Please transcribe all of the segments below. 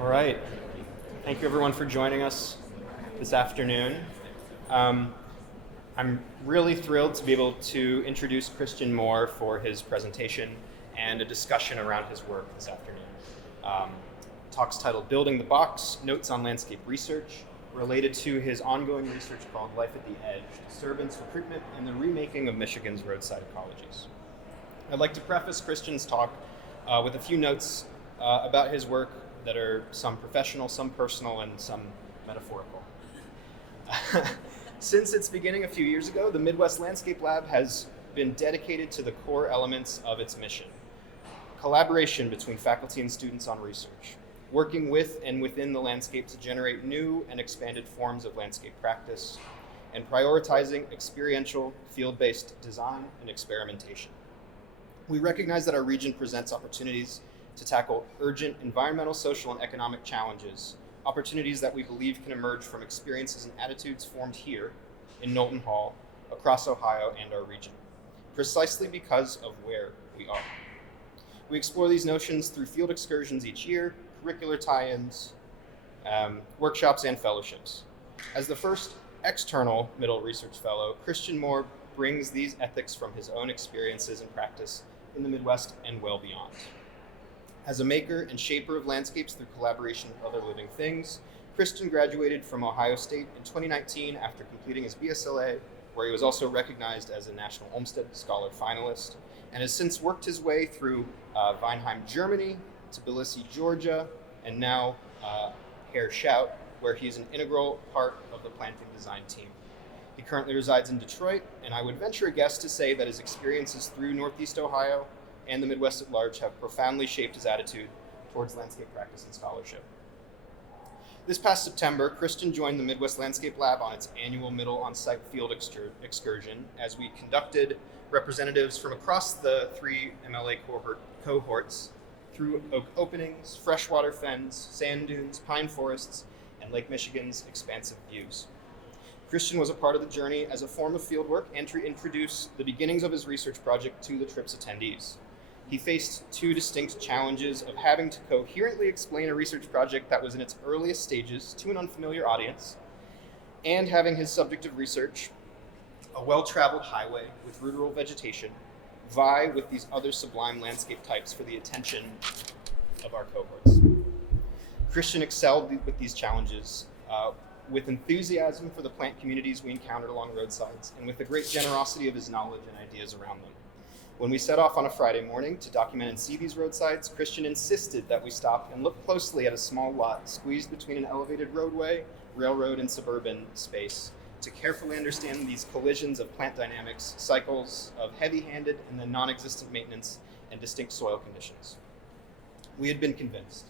All right. Thank you, everyone, for joining us this afternoon. I'm really thrilled to be able to introduce Christian Moore for his presentation and a discussion around his work this afternoon. Talk's titled Building the Box, Notes on Landscape Research, related to his ongoing research called Life at the Edge, Disturbance, Recruitment, and the Remaking of Michigan's Roadside Ecologies. I'd like to preface Christian's talk with a few notes about his work that are some professional, some personal, and some metaphorical. Since its beginning a few years ago, the Midwest Landscape Lab has been dedicated to the core elements of its mission: collaboration between faculty and students on research, working with and within the landscape to generate new and expanded forms of landscape practice, and prioritizing experiential, field-based design and experimentation. We recognize that our region presents opportunities to tackle urgent environmental, social, and economic challenges, opportunities that we believe can emerge from experiences and attitudes formed here in Knowlton Hall, across Ohio, and our region, precisely because of where we are. We explore these notions through field excursions each year, curricular tie-ins, workshops, and fellowships. As the first external MidLL Research Fellow, Christian Moore brings these ethics from his own experiences and practice in the Midwest and well beyond. As a maker and shaper of landscapes through collaboration with other living things, Christian graduated from Ohio State in 2019 after completing his BSLA, where he was also recognized as a National Olmsted Scholar finalist, and has since worked his way through Weinheim, Germany, Tbilisi, Georgia, and now Herrschout, where he is an integral part of the planting design team. He currently resides in Detroit, and I would venture a guess to say that his experiences through Northeast Ohio and the Midwest at large have profoundly shaped his attitude towards landscape practice and scholarship. This past September, Christian joined the Midwest Landscape Lab on its annual MidLL on-site field excursion as we conducted representatives from across the three MLA cohorts through oak openings, freshwater fens, sand dunes, pine forests, and Lake Michigan's expansive views. Christian was a part of the journey as a form of fieldwork and to introduce the beginnings of his research project to the trip's attendees. He faced two distinct challenges of having to coherently explain a research project that was in its earliest stages to an unfamiliar audience, and having his subject of research, a well-traveled highway with ruderal vegetation, vie with these other sublime landscape types for the attention of our cohorts. Christian excelled with these challenges with enthusiasm for the plant communities we encountered along roadsides, and with the great generosity of his knowledge and ideas around them. When we set off on a Friday morning to document and see these roadsides, Christian insisted that we stop and look closely at a small lot squeezed between an elevated roadway, railroad, and suburban space to carefully understand these collisions of plant dynamics, cycles of heavy-handed and then non-existent maintenance, and distinct soil conditions. We had been convinced.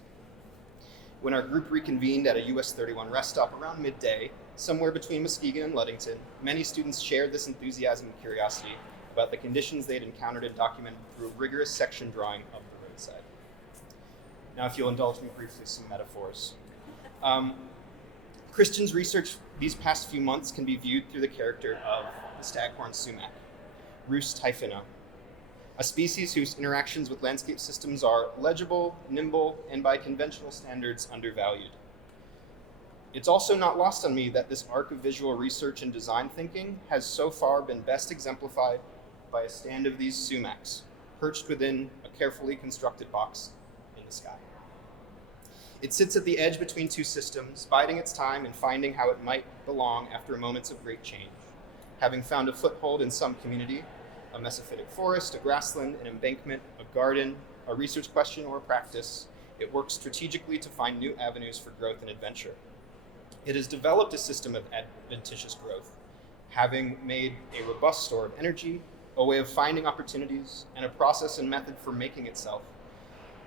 When our group reconvened at a US 31 rest stop around midday, somewhere between Muskegon and Ludington, many students shared this enthusiasm and curiosity about the conditions they had encountered and documented through a rigorous section drawing of the roadside. Now, if you'll indulge me briefly, some metaphors. Christian's research these past few months can be viewed through the character of the staghorn sumac, Rus typhina, a species whose interactions with landscape systems are legible, nimble, and by conventional standards undervalued. It's also not lost on me that this arc of visual research and design thinking has so far been best exemplified by a stand of these sumacs, perched within a carefully constructed box in the sky. It sits at the edge between two systems, biding its time and finding how it might belong after moments of great change. Having found a foothold in some community, a mesophytic forest, a grassland, an embankment, a garden, a research question, or a practice, it works strategically to find new avenues for growth and adventure. It has developed a system of adventitious growth, having made a robust store of energy, a way of finding opportunities, and a process and method for making itself.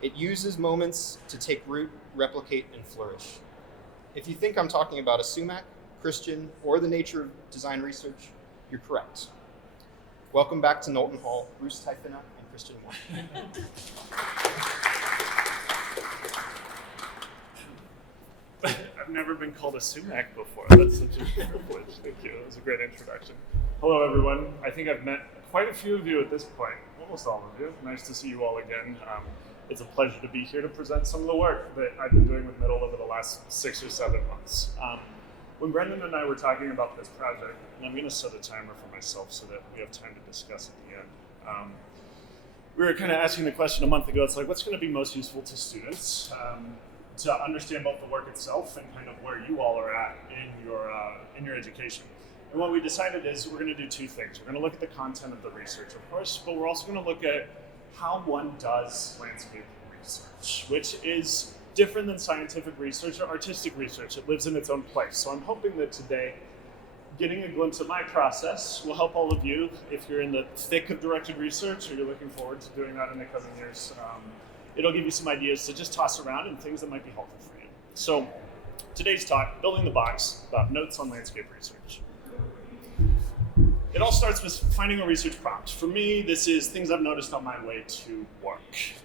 It uses moments to take root, replicate, and flourish. If you think I'm talking about a sumac, Christian, or the nature of design research, you're correct. Welcome back to Knowlton Hall, Rus typhina and Christian Moore. I've never been called a sumac before. That's such a privilege. Thank you. That was a great introduction. Hello, everyone. I think I've met quite a few of you at this point, almost all of you. Nice to see you all again. It's a pleasure to be here to present some of the work that I've been doing with MidLL over the last 6 or 7 months. When Brendan and I were talking about this project, and I'm going to set a timer for myself so that we have time to discuss at the end. We were kind of asking the question a month ago, it's like, what's going to be most useful to students to understand both the work itself and kind of where you all are at in your education. And what we decided is we're going to do two things. We're going to look at the content of the research, of course, but we're also going to look at how one does landscape research, which is different than scientific research or artistic research. It lives in its own place. So I'm hoping that today, getting a glimpse of my process will help all of you if you're in the thick of directed research or you're looking forward to doing that in the coming years. It'll give you some ideas to just toss around and things that might be helpful for you. So today's talk, Building the Box, about notes on landscape research. It all starts with finding a research prompt. For me, this is things I've noticed on my way to work.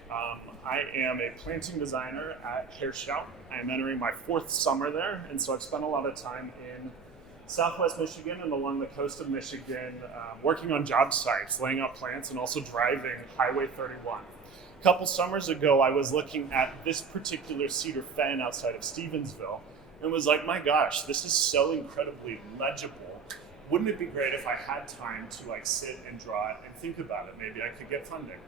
I am a planting designer at Herschel. I am entering my 4th summer there, and so I've spent a lot of time in Southwest Michigan and along the coast of Michigan, working on job sites, laying out plants, and also driving Highway 31. A couple summers ago, I was looking at this particular cedar fen outside of Stevensville, and was like, my gosh, this is so incredibly legible. Wouldn't it be great if I had time to sit and draw it and think about it? Maybe I could get funding.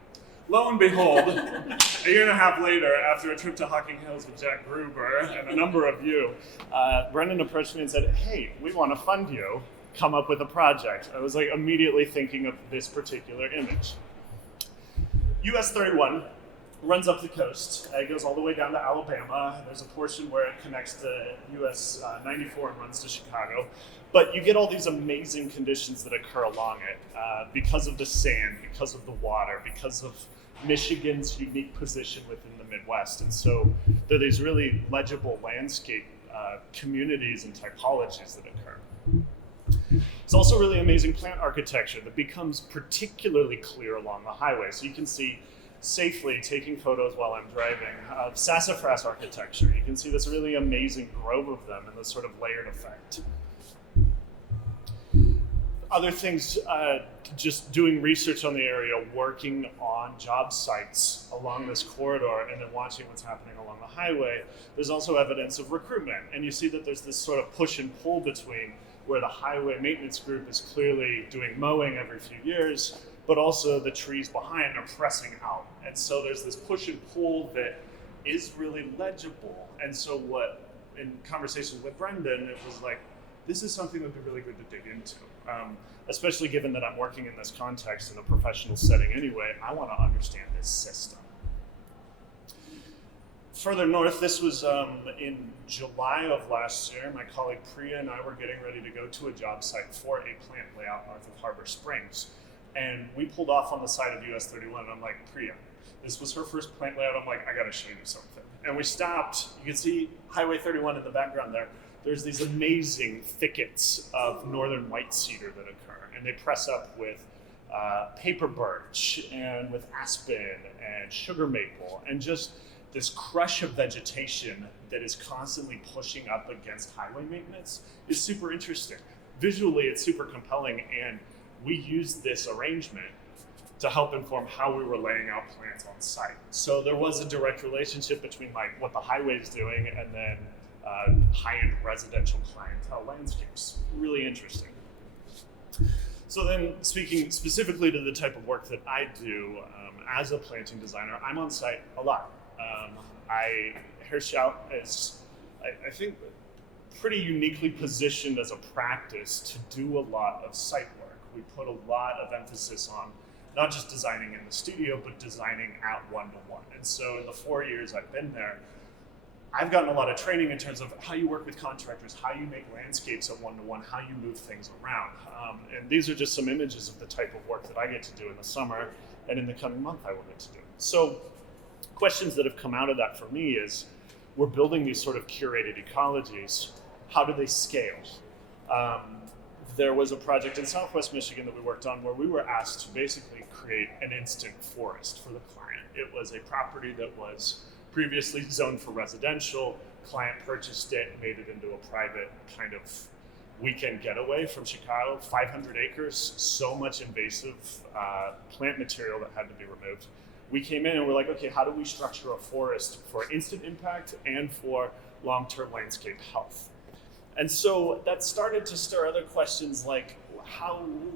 Lo and behold, a year and a half later, after a trip to Hocking Hills with Jack Gruber and a number of you, Brendan approached me and said, hey, we want to fund you. Come up with a project. I was immediately thinking of this particular image. US 31 runs up the coast. It goes all the way down to Alabama. There's a portion where it connects to US 94 and runs to Chicago. But you get all these amazing conditions that occur along it because of the sand, because of the water, because of Michigan's unique position within the Midwest. And so there are these really legible landscape communities and typologies that occur. It's also really amazing plant architecture that becomes particularly clear along the highway. So you can see safely taking photos while I'm driving of sassafras architecture. You can see this really amazing grove of them and this sort of layered effect. Other things, just doing research on the area, working on job sites along this corridor, and then watching what's happening along the highway. There's also evidence of recruitment, and you see that there's this sort of push and pull between where the highway maintenance group is clearly doing mowing every few years, but also the trees behind are pressing out. And so there's this push and pull that is really legible. And so in conversations with Brendan, it was like, this is something that would be really good to dig into, especially given that I'm working in this context in a professional setting anyway. I want to understand this system. Further north, this was in July of last year. My colleague Priya and I were getting ready to go to a job site for a plant layout north of Harbor Springs. And we pulled off on the side of US 31, and I'm like, Priya, this was her first plant layout. I'm like, I got to show you something. And we stopped. You can see Highway 31 in the background there. There's these amazing thickets of northern white cedar that occur, and they press up with paper birch and with aspen and sugar maple, and just this crush of vegetation that is constantly pushing up against highway maintenance is super interesting. Visually, it's super compelling, and we used this arrangement to help inform how we were laying out plants on site. So there was a direct relationship between what the highway is doing and then high-end residential clientele landscapes. Really interesting. So then, speaking specifically to the type of work that I do as a planting designer, I'm on site a lot. Herschel is, I think, pretty uniquely positioned as a practice to do a lot of site work. We put a lot of emphasis on not just designing in the studio, but designing at one-to-one. And so in the 4 years I've been there, I've gotten a lot of training in terms of how you work with contractors, how you make landscapes at one-to-one, how you move things around. And these are just some images of the type of work that I get to do in the summer, and in the coming month I will get to do. So questions that have come out of that for me is, we're building these sort of curated ecologies. How do they scale? There was a project in Southwest Michigan that we worked on where we were asked to basically create an instant forest for the client. It was a property that was previously zoned for residential. Client purchased it, made it into a private kind of weekend getaway from Chicago. 500 acres, so much invasive plant material that had to be removed. we came in and we're like, okay, how do we structure a forest for instant impact and for long-term landscape health? And so that started to stir other questions like,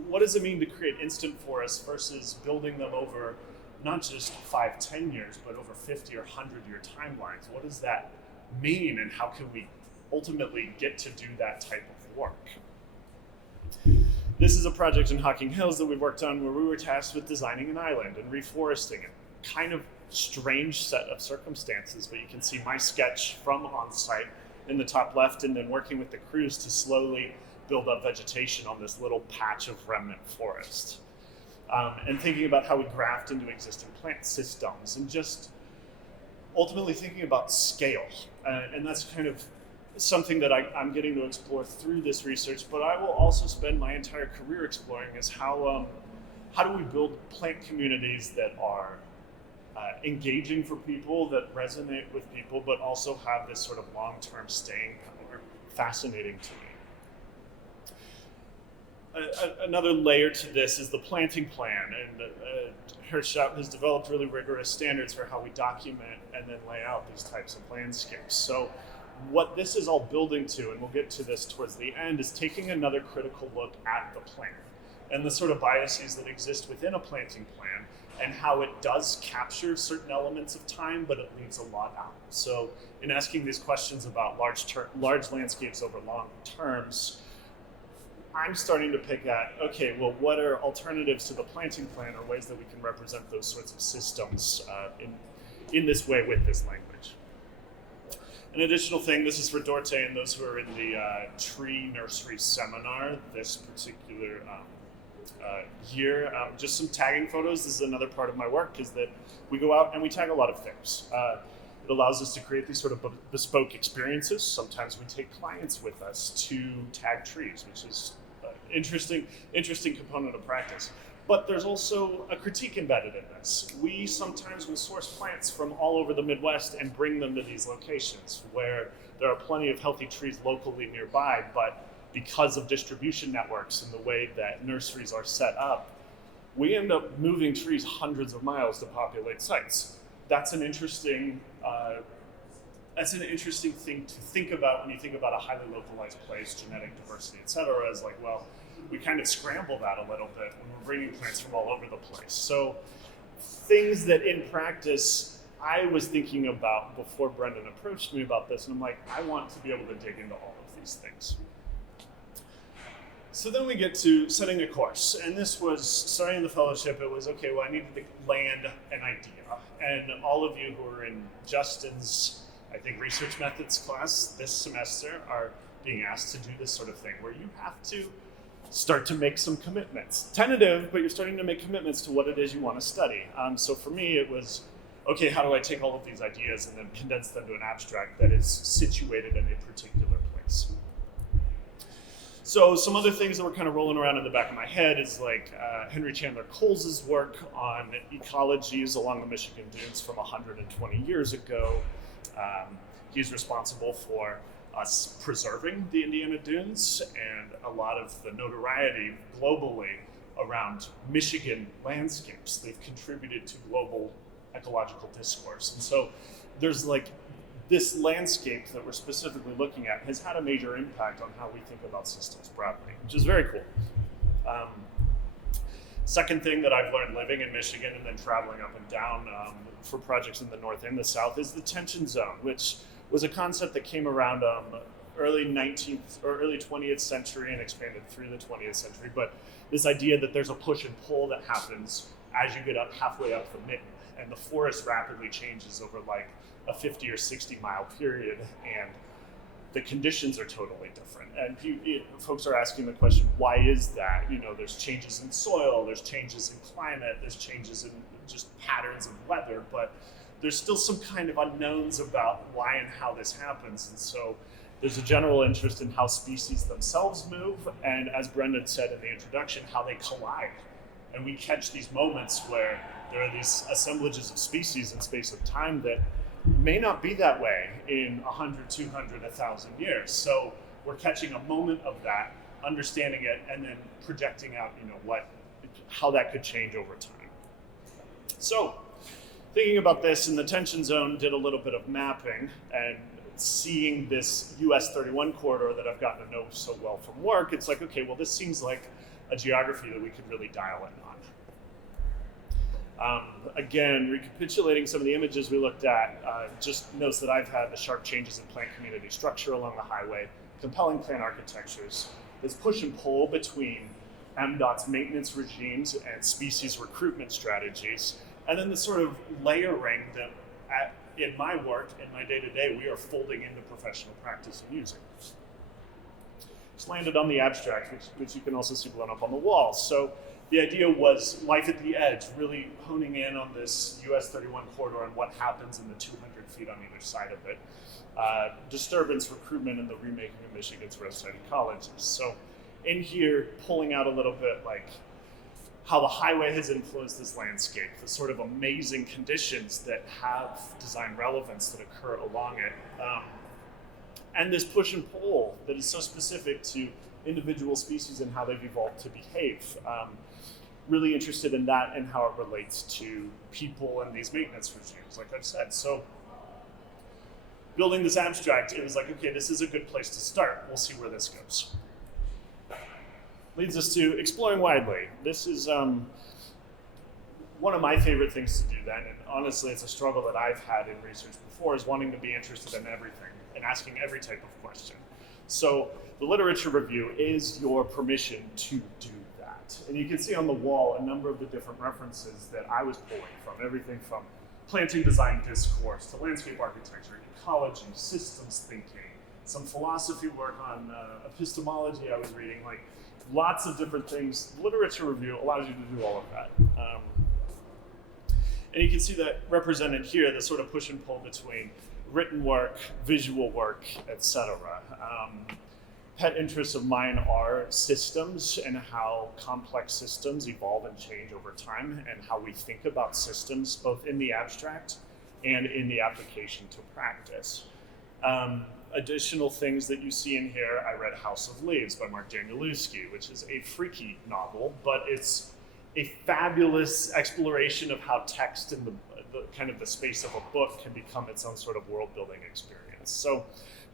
what does it mean to create instant forests versus building them over not just 5-10 years, but over 50 or 100-year timelines? What does that mean, and how can we ultimately get to do that type of work? This is a project in Hocking Hills that we worked on where we were tasked with designing an island and reforesting it. Kind of strange set of circumstances, but you can see my sketch from on-site in the top left, and then working with the crews to slowly build up vegetation on this little patch of remnant forest. And thinking about how we graft into existing plant systems, and just ultimately thinking about scale. And that's kind of something that I'm getting to explore through this research, but I will also spend my entire career exploring is how do we build plant communities that are engaging for people, that resonate with people, but also have this sort of long-term staying power. Fascinating to me. Another layer to this is the planting plan, and Hirschschaft has developed really rigorous standards for how we document and then lay out these types of landscapes. So what this is all building to, and we'll get to this towards the end, is taking another critical look at the plan and the sort of biases that exist within a planting plan, and how it does capture certain elements of time, but it leaves a lot out. So in asking these questions about large landscapes over long terms, I'm starting to pick at, okay, well, what are alternatives to the planting plan, or ways that we can represent those sorts of systems in this way with this language? An additional thing, this is for Dorte and those who are in the tree nursery seminar this particular year. Just some tagging photos. This is another part of my work, is that we go out and we tag a lot of things. It allows us to create these sort of bespoke experiences. Sometimes we take clients with us to tag trees, which is interesting component of practice. But there's also a critique embedded in this. We sometimes will source plants from all over the Midwest and bring them to these locations where there are plenty of healthy trees locally nearby, but because of distribution networks and the way that nurseries are set up, we end up moving trees hundreds of miles to populate sites. That's an interesting thing to think about when you think about a highly localized place, genetic diversity, et cetera, is like, well, we kind of scramble that a little bit when we're bringing plants from all over the place. So things that in practice I was thinking about before Brendan approached me about this, and I'm like, I want to be able to dig into all of these things. So then we get to setting a course, and this was, starting the fellowship, it was, okay, well, I needed to land an idea. And all of you who are in Justin's, I think, research methods class this semester are being asked to do this sort of thing, where you have to start to make some commitments. Tentative, but you're starting to make commitments to what it is you want to study. So for me, it was, okay, how do I take all of these ideas and then condense them to an abstract that is situated in a particular place? So some other things that were kind of rolling around in the back of my head is like Henry Chandler Coles's work on ecologies along the Michigan dunes from 120 years ago. He's responsible for us preserving the Indiana dunes, and a lot of the notoriety globally around Michigan landscapes. They've contributed to global ecological discourse. And so there's like this landscape that we're specifically looking at has had a major impact on how we think about systems broadly, which is very cool. Second thing that I've learned living in Michigan and then traveling up and down for projects in the north and the south is the tension zone, which was a concept that came around early 19th or early 20th century and expanded through the 20th century. But this idea that there's a push and pull that happens as you get up halfway up the mitten, and the forest rapidly changes over like a 50 or 60 mile period, and the conditions are totally different. And folks are asking the question, why is that? You know, there's changes in soil, there's changes in climate, there's changes in just patterns of weather, but there's still some kind of unknowns about why and how this happens. And so there's a general interest in how species themselves move, and as Brendan said in the introduction, how they collide. And we catch these moments where there are these assemblages of species in space of time that may not be that way in 100, 200, 1,000 years. So we're catching a moment of that, understanding it, and then projecting out, how that could change over time. So thinking about this in the tension zone, did a little bit of mapping, and seeing this US 31 corridor that I've gotten to know so well from work, it's like, okay, well, this seems like a geography that we could really dial in on. Again, recapitulating some of the images we looked at, just notes that I've had the sharp changes in plant community structure along the highway, compelling plant architectures, this push and pull between MDOT's maintenance regimes and species recruitment strategies, and then the sort of layering that in my work, in my day-to-day, we are folding into professional practice and using. Just landed on the abstract, which you can also see blown up on the wall. So the idea was life at the edge, really honing in on this US 31 corridor and what happens in the 200 feet on either side of it. Disturbance, recruitment, and the remaking of Michigan's roadside colleges. So in here, pulling out a little bit like how the highway has influenced this landscape, the sort of amazing conditions that have design relevance that occur along it. And this push and pull that is so specific to individual species and how they've evolved to behave. Really interested in that and how it relates to people and these maintenance regimes, like I've said. So building this abstract, it was like, okay, this is a good place to start. We'll see where this goes. Leads us to exploring widely. This is one of my favorite things to do then, and honestly, it's a struggle that I've had in research before, is wanting to be interested in everything and asking every type of question. So the literature review is your permission to do that. And you can see on the wall a number of the different references that I was pulling from, everything from planting design discourse to landscape architecture, ecology, systems thinking, some philosophy work on epistemology I was reading, like lots of different things. Literature review allows you to do all of that. And you can see that represented here, the sort of push and pull between written work, visual work, etc. Pet interests of mine are systems and how complex systems evolve and change over time, and how we think about systems both in the abstract and in the application to practice. Additional things that you see in here, I read House of Leaves by Mark Danielewski, which is a freaky novel, but it's a fabulous exploration of how text in the kind of the space of a book can become its own sort of world-building experience. So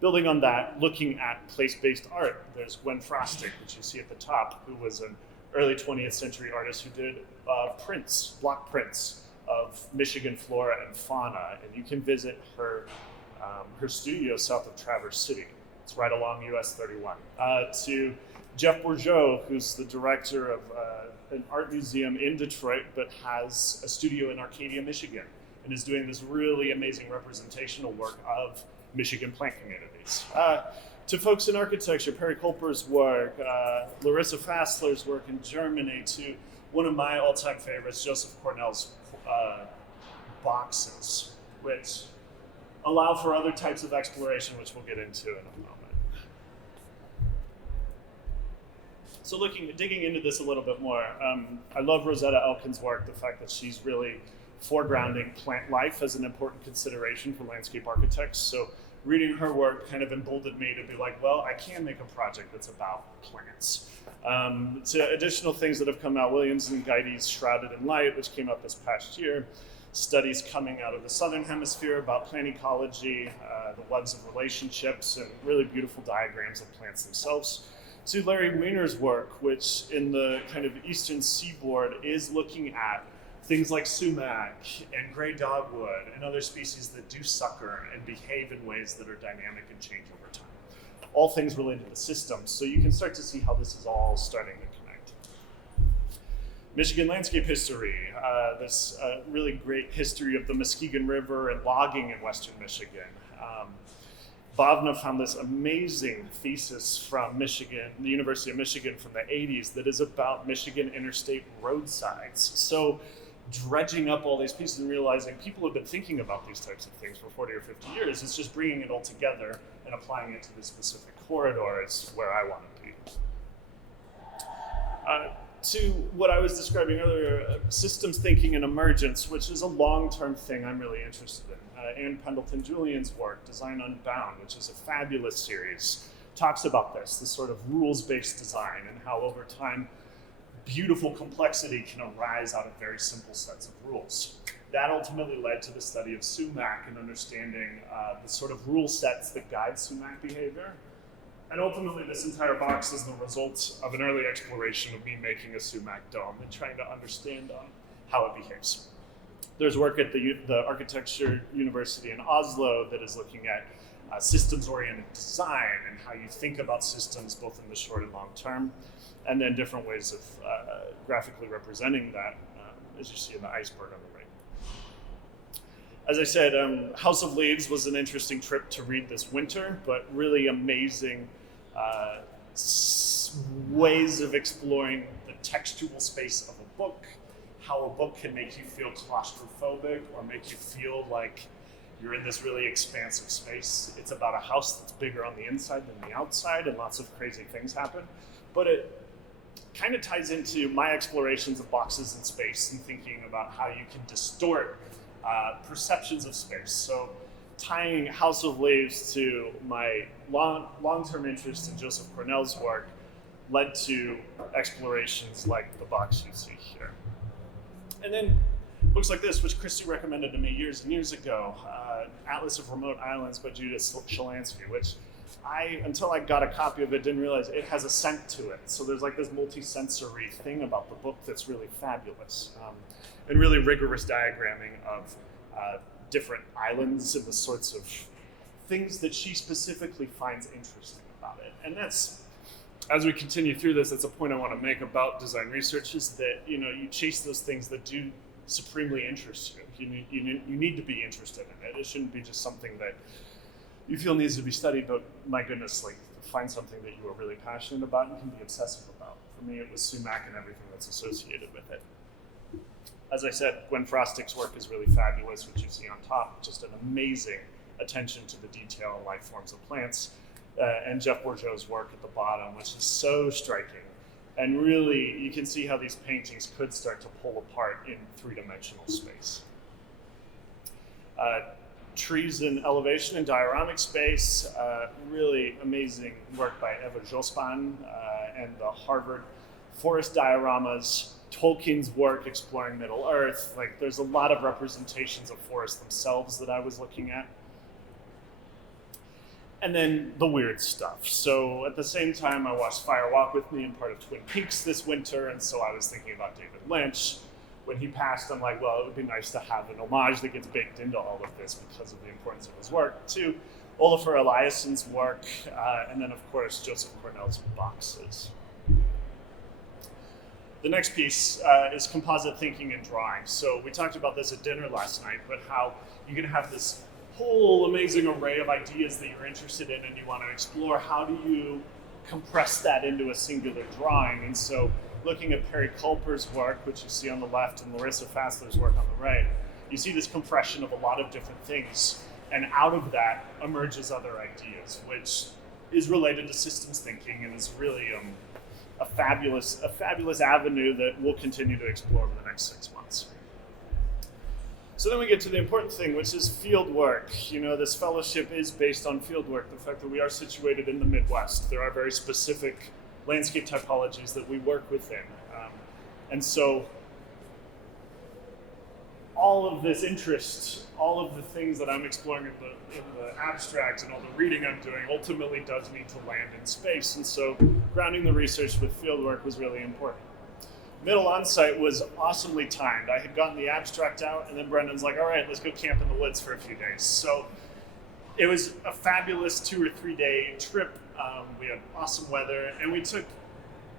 building on that, looking at place-based art, there's Gwen Frosting, which you see at the top, who was an early 20th century artist who did prints, block prints of Michigan flora and fauna, and you can visit her studio south of Traverse City. It's right along US 31. To Jeff Bourgeau, who's the director of an art museum in Detroit, but has a studio in Arcadia, Michigan, and is doing this really amazing representational work of Michigan plant communities. To folks in architecture, Perry Kulper's work, Larissa Fassler's work in Germany, to one of my all-time favorites, Joseph Cornell's boxes, which allow for other types of exploration, which we'll get into in a moment. So digging into this a little bit more, I love Rosetta Elkin's work, the fact that she's really foregrounding plant life as an important consideration for landscape architects. So reading her work kind of emboldened me to be like, well, I can make a project that's about plants. To additional things that have come out, Williams and Geidy's Shrouded in Light, which came out this past year, studies coming out of the Southern Hemisphere about plant ecology, the webs of relationships, and really beautiful diagrams of plants themselves. To Larry Wiener's work, which in the kind of eastern seaboard is looking at things like sumac and gray dogwood and other species that do sucker and behave in ways that are dynamic and change over time. All things related to systems, so you can start to see how this is all starting to connect. Michigan landscape history, this really great history of the Muskegon River and logging in western Michigan. Bhavna found this amazing thesis from Michigan, the University of Michigan from the 80s, that is about Michigan interstate roadsides. So dredging up all these pieces and realizing people have been thinking about these types of things for 40 or 50 years. It's just bringing it all together and applying it to this specific corridor is where I want to be. To what I was describing earlier, systems thinking and emergence, which is a long-term thing I'm really interested in. Ann Pendleton Julian's work, Design Unbound, which is a fabulous series, talks about this sort of rules-based design and how over time beautiful complexity can arise out of very simple sets of rules. That ultimately led to the study of sumac and understanding the sort of rule sets that guide sumac behavior. And ultimately, this entire box is the result of an early exploration of me making a sumac dome and trying to understand how it behaves. There's work at the Architecture University in Oslo that is looking at systems-oriented design and how you think about systems both in the short and long term, and then different ways of graphically representing that, as you see in the iceberg on the right. As I said, House of Leaves was an interesting trip to read this winter, but really amazing ways of exploring the textual space of a book, how a book can make you feel claustrophobic or make you feel like you're in this really expansive space. It's about a house that's bigger on the inside than the outside, and lots of crazy things happen. But it kind of ties into my explorations of boxes in space and thinking about how you can distort perceptions of space. So tying House of Leaves to my long-term interest in Joseph Cornell's work led to explorations like the box you see here. And then books like this, which Christy recommended to me years and years ago, Atlas of Remote Islands by Judith Shalansky, which until I got a copy of it, didn't realize it has a scent to it. So there's like this multi-sensory thing about the book that's really fabulous. And really rigorous diagramming of different islands and the sorts of things that she specifically finds interesting about it. And that's, as we continue through this, that's a point I want to make about design research, is that you chase those things that do supremely interest you. You need to be interested in it. It shouldn't be just something that you feel needs to be studied, but my goodness, like find something that you are really passionate about and can be obsessive about. For me, it was sumac and everything that's associated with it. As I said, Gwen Frostic's work is really fabulous, which you see on top, just an amazing attention to the detail and life forms of plants. And Jeff Bourgeau's work at the bottom, which is so striking. And really, you can see how these paintings could start to pull apart in three-dimensional space. Trees in elevation and dioramic space, really amazing work by Eva Jospin and the Harvard forest dioramas. Tolkien's work exploring Middle Earth. Like, there's a lot of representations of forests themselves that I was looking at. And then the weird stuff. So at the same time, I watched Fire Walk with Me and part of Twin Peaks this winter, and so I was thinking about David Lynch. When he passed, I'm like, well, it would be nice to have an homage that gets baked into all of this because of the importance of his work, to Olafur Eliasson's work, and then, of course, Joseph Cornell's boxes. The next piece is composite thinking and drawing. So we talked about this at dinner last night, but how you can have this whole amazing array of ideas that you're interested in and you want to explore. How do you compress that into a singular drawing? And so looking at Perry Culper's work, which you see on the left, and Larissa Fassler's work on the right, you see this compression of a lot of different things. And out of that emerges other ideas, which is related to systems thinking and is really a fabulous avenue that we'll continue to explore over the next 6 months. So then we get to the important thing, which is field work. This fellowship is based on field work, the fact that we are situated in the Midwest. There are very specific landscape typologies that we work within. And so all of this interest, all of the things that I'm exploring in the abstract and all the reading I'm doing ultimately does need to land in space. And so grounding the research with fieldwork was really important. MidLL Onsite was awesomely timed. I had gotten the abstract out, and then Brendan's like, all right, let's go camp in the woods for a few days. So it was a fabulous 2 or 3 day trip. We had awesome weather, and we took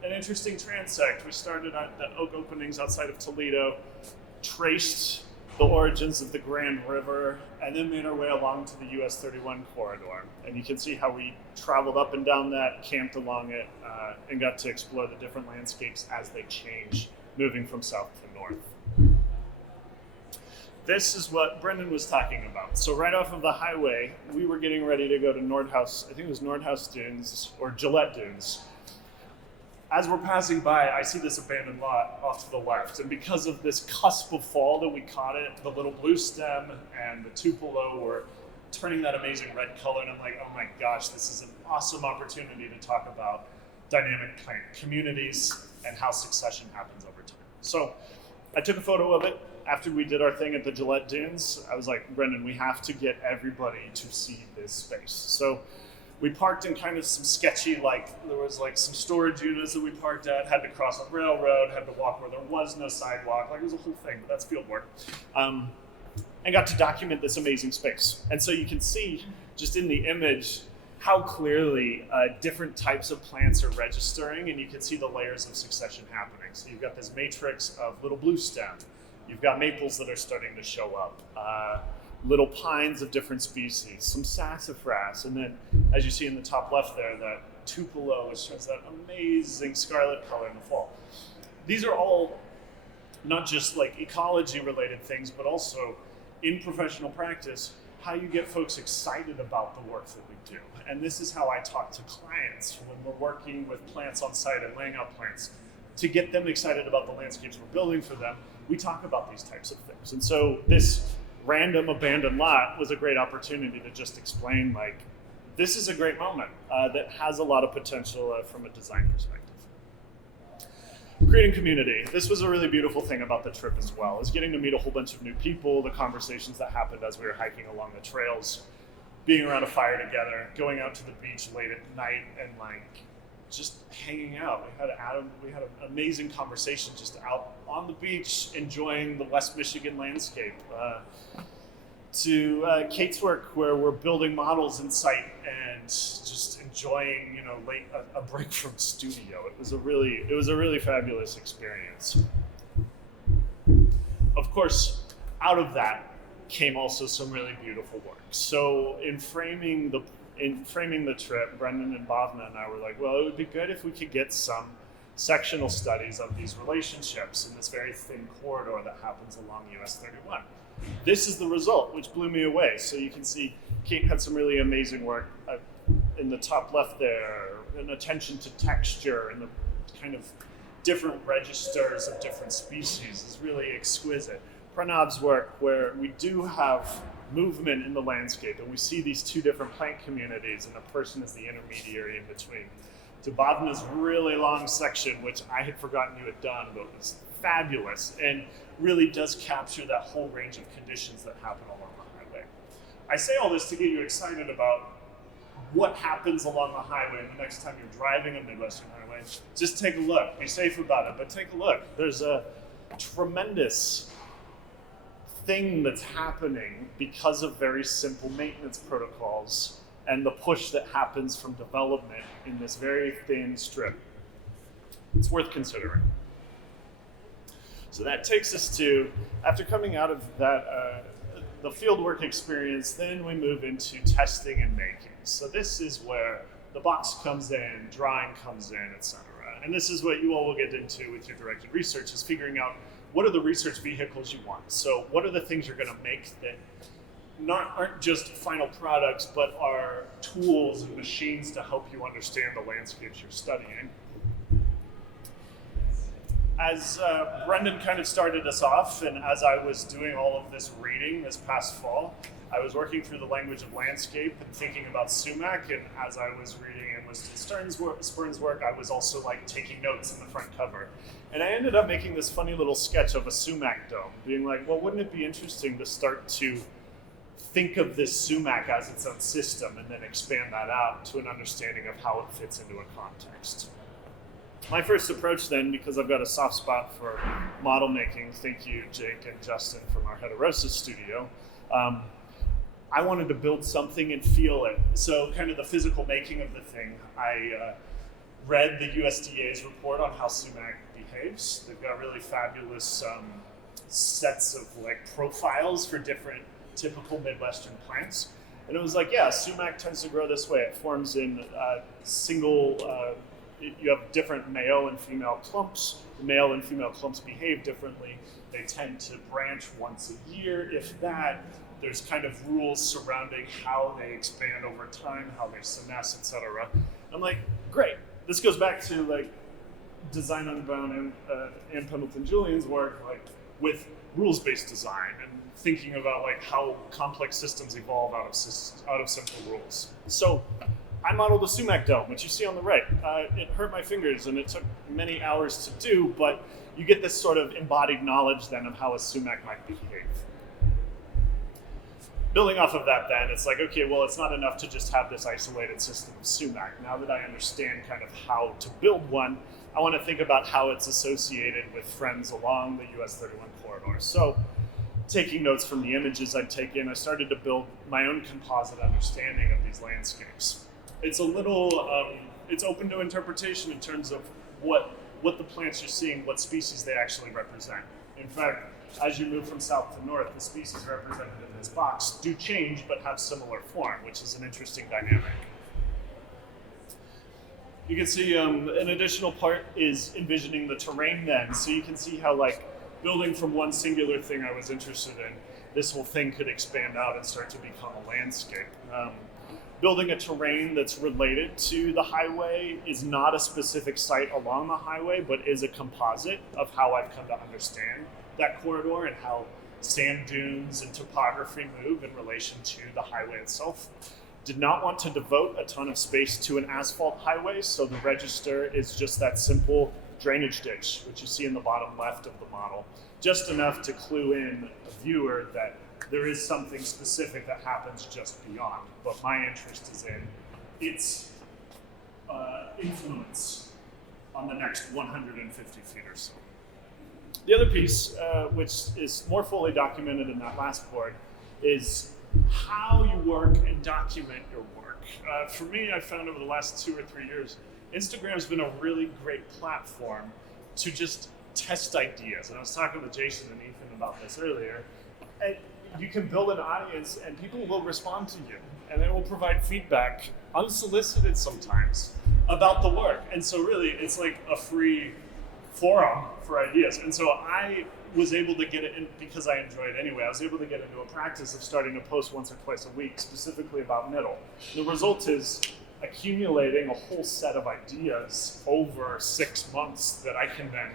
an interesting transect. We started at the oak openings outside of Toledo, traced the origins of the Grand River, and then made our way along to the US 31 corridor. And you can see how we traveled up and down that, camped along it, and got to explore the different landscapes as they change, moving from south to north. This is what Brendan was talking about. So right off of the highway, we were getting ready to go to Nordhaus, I think it was Nordhaus Dunes, or Gillette Dunes. As we're passing by, I see this abandoned lot off to the left. And because of this cusp of fall that we caught it, the little blue stem and the tupelo were turning that amazing red color. And I'm like, oh my gosh, this is an awesome opportunity to talk about dynamic plant communities and how succession happens over time. So I took a photo of it, after we did our thing at the Gillette Dunes, I was like, Brendan, we have to get everybody to see this space. So we parked in kind of some sketchy, there was some storage units that we parked at, had to cross a railroad, had to walk where there was no sidewalk. It was a whole thing, but that's field work. And got to document this amazing space. And so you can see just in the image how clearly different types of plants are registering, and you can see the layers of succession happening. So you've got this matrix of little blue stem. You've got maples that are starting to show up, little pines of different species, some sassafras, and then, as you see in the top left there, that tupelo, which shows that amazing scarlet color in the fall. These are all not just ecology-related things, but also in professional practice, how you get folks excited about the work that we do. And this is how I talk to clients when we're working with plants on site and laying out plants. To get them excited about the landscapes we're building for them, we talk about these types of things. And so this random abandoned lot was a great opportunity to just explain, this is a great moment that has a lot of potential from a design perspective. Creating community. This was a really beautiful thing about the trip as well, is getting to meet a whole bunch of new people, the conversations that happened as we were hiking along the trails, being around a fire together, going out to the beach late at night and just hanging out. We had an amazing conversation just out on the beach, enjoying the West Michigan landscape. To Kate's work, where we're building models in site and just enjoying, a break from studio. It was a really fabulous experience. Of course, out of that came also some really beautiful work. So in framing the trip, Brendan and Bhavna and I were like, well, it would be good if we could get some sectional studies of these relationships in this very thin corridor that happens along US 31. This is the result, which blew me away. So you can see Kate had some really amazing work in the top left there, an attention to texture and the kind of different registers of different species is really exquisite. Pranab's work, where we do have movement in the landscape and we see these two different plant communities and a person is the intermediary in between. To Bhavna's really long section, which I had forgotten you had done, but was fabulous and really does capture that whole range of conditions that happen along the highway. I say all this to get you excited about what happens along the highway the next time you're driving a Midwestern highway. Just take a look, be safe about it, but take a look. There's a tremendous thing that's happening because of very simple maintenance protocols and the push that happens from development in this very thin strip. It's worth considering. So that takes us to, after coming out of that, the fieldwork experience, then we move into testing and making. So this is where the box comes in, drawing comes in, etc. And this is what you all will get into with your directed research, is figuring out what are the research vehicles you want. So what are the things you're going to make that aren't just final products, but are tools and machines to help you understand the landscapes you're studying. As Brendan kind of started us off, and as I was doing all of this reading this past fall, I was working through the language of landscape and thinking about sumac, and as I was reading Winston Spern's work, I was also taking notes in the front cover. And I ended up making this funny little sketch of a sumac dome, being like, well, wouldn't it be interesting to start to think of this sumac as its own system and then expand that out to an understanding of how it fits into a context. My first approach then, because I've got a soft spot for model making, thank you Jake and Justin from our Heterosis studio, I wanted to build something and feel it. So kind of the physical making of the thing, I read the USDA's report on how sumac behaves. They've got really fabulous sets of profiles for different typical Midwestern plants. And it was yeah, sumac tends to grow this way. It forms in single, you have different male and female clumps. The male and female clumps behave differently. They tend to branch once a year, if that. There's kind of rules surrounding how they expand over time, how they senesce, etc. I'm like, great. This goes back to Design Unbound and Pendleton Julian's work, with rules-based design and thinking about how complex systems evolve out of simple rules. So I modeled a sumac dome, which you see on the right. It hurt my fingers and it took many hours to do, but you get this sort of embodied knowledge then of how a sumac might behave. Building off of that then, it's like, okay, well, it's not enough to just have this isolated system of sumac. Now that I understand kind of how to build one, I want to think about how it's associated with friends along the US 31 corridor. So taking notes from the images I'd taken, I started to build my own composite understanding of these landscapes. It's a little, it's open to interpretation in terms of what the plants you're seeing, what species they actually represent. In fact, as you move from south to north, the species represented in this box do change but have similar form, which is an interesting dynamic. You can see an additional part is envisioning the terrain then. So you can see how like building from one singular thing I was interested in, this whole thing could expand out and start to become a landscape. Building a terrain that's related to the highway is not a specific site along the highway, but is a composite of how I've come to understand that corridor and how sand dunes and topography move in relation to the highway itself. Did not want to devote a ton of space to an asphalt highway, so the register is just that simple drainage ditch, which you see in the bottom left of the model, just enough to clue in a viewer that there is something specific that happens just beyond. But my interest is in its influence on the next 150 feet or so. The other piece, which is more fully documented in that last board, is how you work and document your work. For me, I found over the last 2 or 3 years, Instagram's been a really great platform to just test ideas. And I was talking with Jason and Ethan about this earlier. And you can build an audience and people will respond to you and they will provide feedback, unsolicited sometimes, about the work. And so really, it's like a free forum for ideas. And so I was able to get it in, because I enjoy it anyway, I was able to get into a practice of starting to post once or twice a week, specifically about MidLL. The result is accumulating a whole set of ideas over 6 months that I can then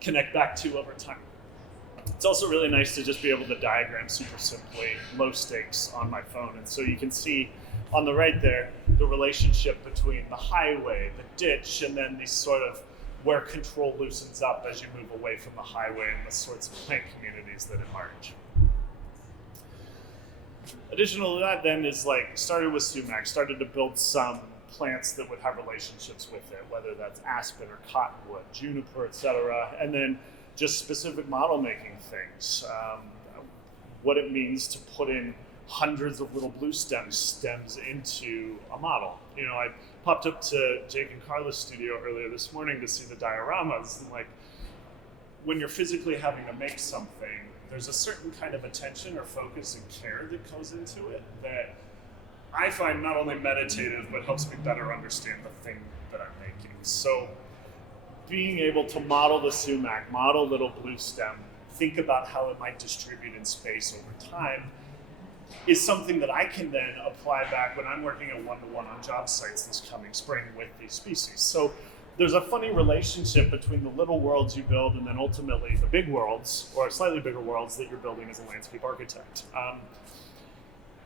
connect back to over time. It's also really nice to just be able to diagram super simply, low stakes on my phone. And so you can see on the right there, the relationship between the highway, the ditch, and then these sort of where control loosens up as you move away from the highway and the sorts of plant communities that emerge. Additional to that then is like, started with sumac, started to build some plants that would have relationships with it, whether that's aspen or cottonwood, juniper, etc. And then just specific model making things. What it means to put in hundreds of little blue stems into a model. You know, I popped up to Jake and Carla's studio earlier this morning to see the dioramas. And like, when you're physically having to make something, there's a certain kind of attention or focus and care that goes into it that I find not only meditative, but helps me better understand the thing that I'm making. So being able to model the sumac, model little blue stem, think about how it might distribute in space over time, is something that I can then apply back when I'm working at one-to-one on job sites this coming spring with these species. So there's a funny relationship between the little worlds you build and then ultimately the big worlds, or slightly bigger worlds that you're building as a landscape architect.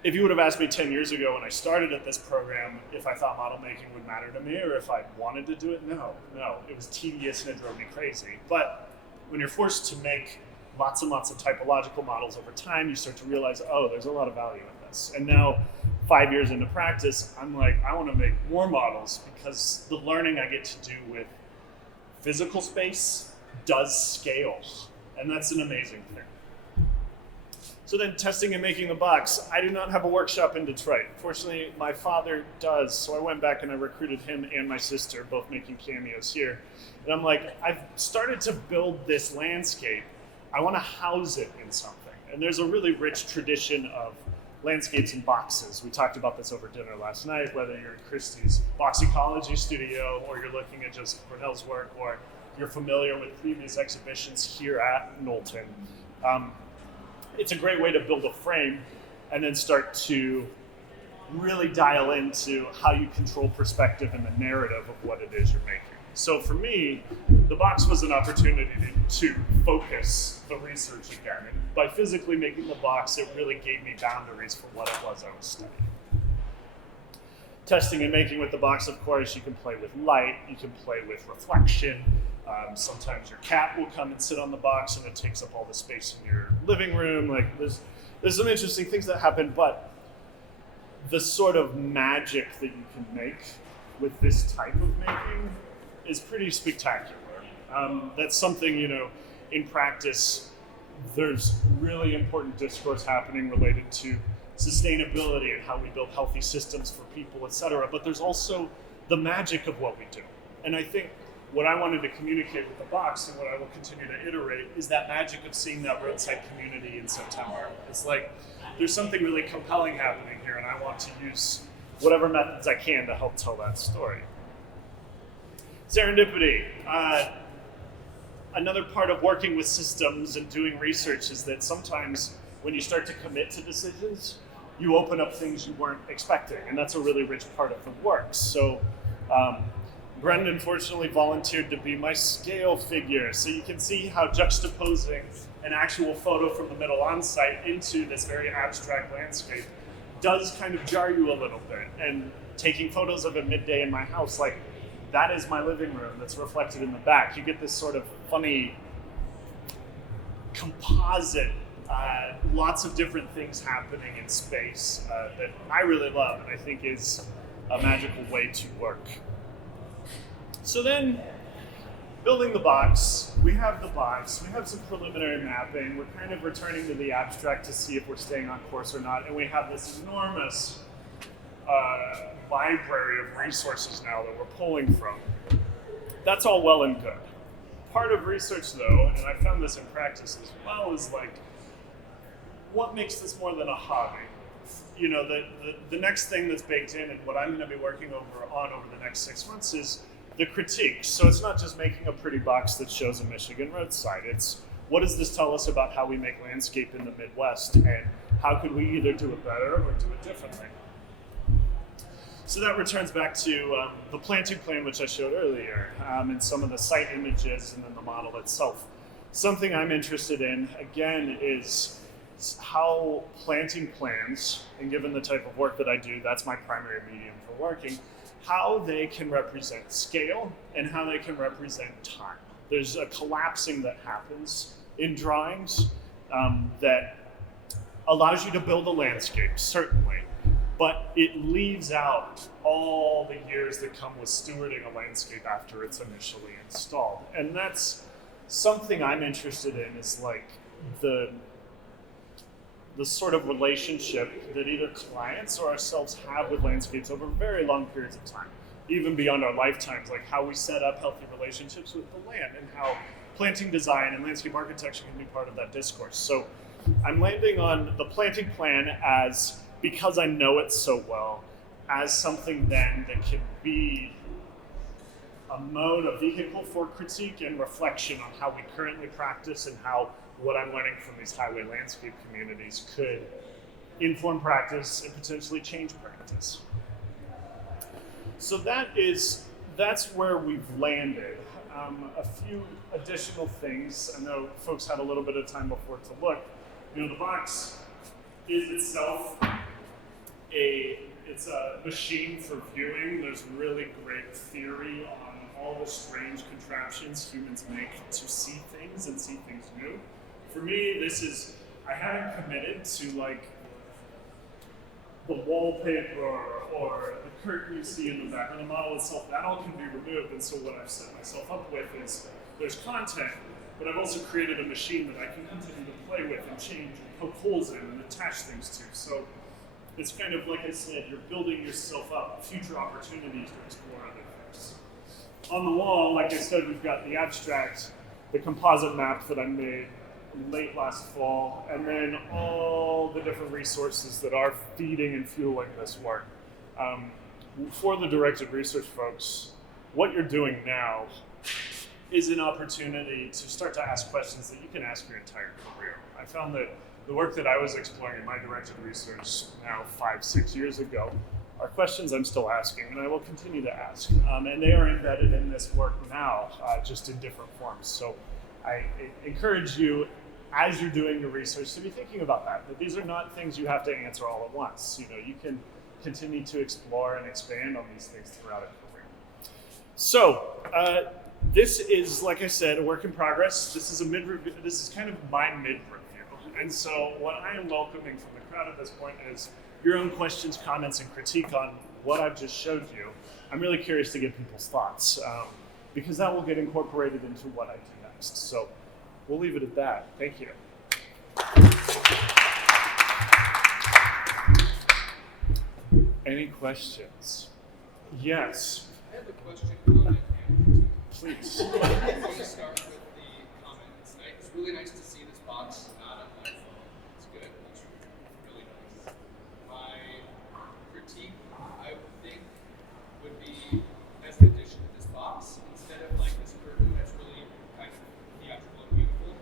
If you would have asked me 10 years ago when I started at this program if I thought model making would matter to me or if I wanted to do it, no. It was tedious and it drove me crazy. But when you're forced to make lots and lots of typological models over time, you start to realize, oh, there's a lot of value in this. And now, 5 years into practice, I'm like, I want to make more models because the learning I get to do with physical space does scale. And that's an amazing thing. So then testing and making the box. I do not have a workshop in Detroit. Fortunately, my father does. So I went back and I recruited him and my sister, both making cameos here. And I'm like, I've started to build this landscape. I want to house it in something. And there's a really rich tradition of landscapes in boxes. We talked about this over dinner last night, whether you're at Christie's box ecology studio or you're looking at just Cornell's work or you're familiar with previous exhibitions here at Knowlton. It's a great way to build a frame and then start to really dial into how you control perspective and the narrative of what it is you're making. So for me, the box was an opportunity to focus the research again. And by physically making the box, it really gave me boundaries for what it was I was studying. Testing and making with the box, of course, you can play with light, you can play with reflection, Sometimes your cat will come and sit on the box and it takes up all the space in your living room. Like there's some interesting things that happen, but the sort of magic that you can make with this type of making is pretty spectacular. That's something, in practice, there's really important discourse happening related to sustainability and how we build healthy systems for people, et cetera. But there's also the magic of what we do. And I think what I wanted to communicate with the box and what I will continue to iterate is that magic of seeing that roadside community in September. It's like there's something really compelling happening here, and I want to use whatever methods I can to help tell that story. Serendipity. Another part of working with systems and doing research is that sometimes when you start to commit to decisions, you open up things you weren't expecting, and that's a really rich part of the work. So Brendan fortunately volunteered to be my scale figure, so you can see how juxtaposing an actual photo from the middle on-site into this very abstract landscape does kind of jar you a little bit. And taking photos of it midday in my house, like, that is my living room that's reflected in the back. You get this sort of funny composite, lots of different things happening in space that I really love and I think is a magical way to work. So then, building the box, we have some preliminary mapping, we're kind of returning to the abstract to see if we're staying on course or not, and we have this enormous library of resources now that we're pulling from. That's all well and good. Part of research though, and I found this in practice as well, is like, what makes this more than a hobby? The next thing that's baked in and what I'm gonna be working on over the next 6 months is the critique. So it's not just making a pretty box that shows a Michigan roadside. It's what does this tell us about how we make landscape in the Midwest, and how could we either do it better or do it differently? So that returns back to the planting plan, which I showed earlier, and some of the site images and then the model itself. Something I'm interested in, again, is how planting plans, and given the type of work that I do, that's my primary medium for working, how they can represent scale and how they can represent time. There's a collapsing that happens in drawings that allows you to build a landscape, certainly, but it leaves out all the years that come with stewarding a landscape after it's initially installed. And that's something I'm interested in, is like the sort of relationship that either clients or ourselves have with landscapes over very long periods of time, even beyond our lifetimes, like how we set up healthy relationships with the land and how planting design and landscape architecture can be part of that discourse. So I'm landing on the planting plan as, because I know it so well, as something then that can be a mode, a vehicle for critique and reflection on how we currently practice and how what I'm learning from these highway landscape communities could inform practice and potentially change practice. So that's where we've landed. A few additional things. I know folks had a little bit of time before to look. The box is itself it's a machine for viewing. There's really great theory on all the strange contraptions humans make to see things and see things new. For me, I haven't committed to like the wallpaper or the curtain you see in the back or the model itself. That all can be removed, and so what I've set myself up with is there's content, but I've also created a machine that I can continue to play with and change and poke holes in and attach things to. So it's kind of, like I said, you're building yourself up future opportunities to explore other things. On the wall, like I said, we've got the abstract, the composite map that I made late last fall, and then all the different resources that are feeding and fueling this work. For the directed research folks, what you're doing now is an opportunity to start to ask questions that you can ask your entire career. I found that the work that I was exploring in my directed research now 5-6 years ago are questions I'm still asking, and I will continue to ask. And they are embedded in this work now, just in different forms. So I encourage you, as you're doing your research, to be thinking about that these are not things you have to answer all at once. You can continue to explore and expand on these things throughout a career. So This is, like I said, a work in progress. This is a mid-review. This is kind of my mid-review. And so what I am welcoming from the crowd at this point is your own questions, comments, and critique on what I've just showed you. I'm really curious to get people's thoughts because that will get incorporated into what I do next. So we'll leave it at that. Thank you. Any questions? Yes. I have a question, comment, and Please. critique. I'm going to start with the comment. It's really nice to see this box not on my phone. It's good. It's really nice. My critique, I would think, would be as an addition to this box, instead of like this curtain that's really kind of theatrical and beautiful,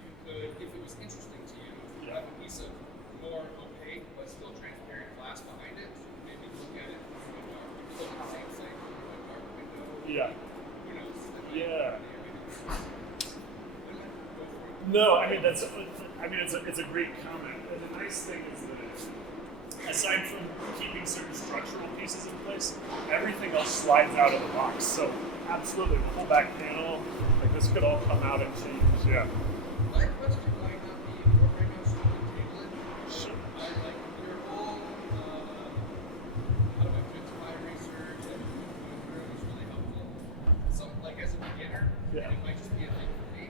you could, if it was interesting to you, have a piece of more opaque but still transparent glass behind it. Maybe look at it through a dark. You could look at the same site through a dark window. Yeah. You know, so that Yeah. Go for it. No, I mean it's a great comment. And the nice thing is that aside from keeping certain structural pieces in place, everything else slides out of the box. So absolutely, the whole back panel, like this could all come out and change. Yeah. My question might not be important right now, so you can table it. Sure. I like your whole, how do I put my research and going through it was really helpful. Some, like as a beginner, Yeah. and it might just be a thing for me.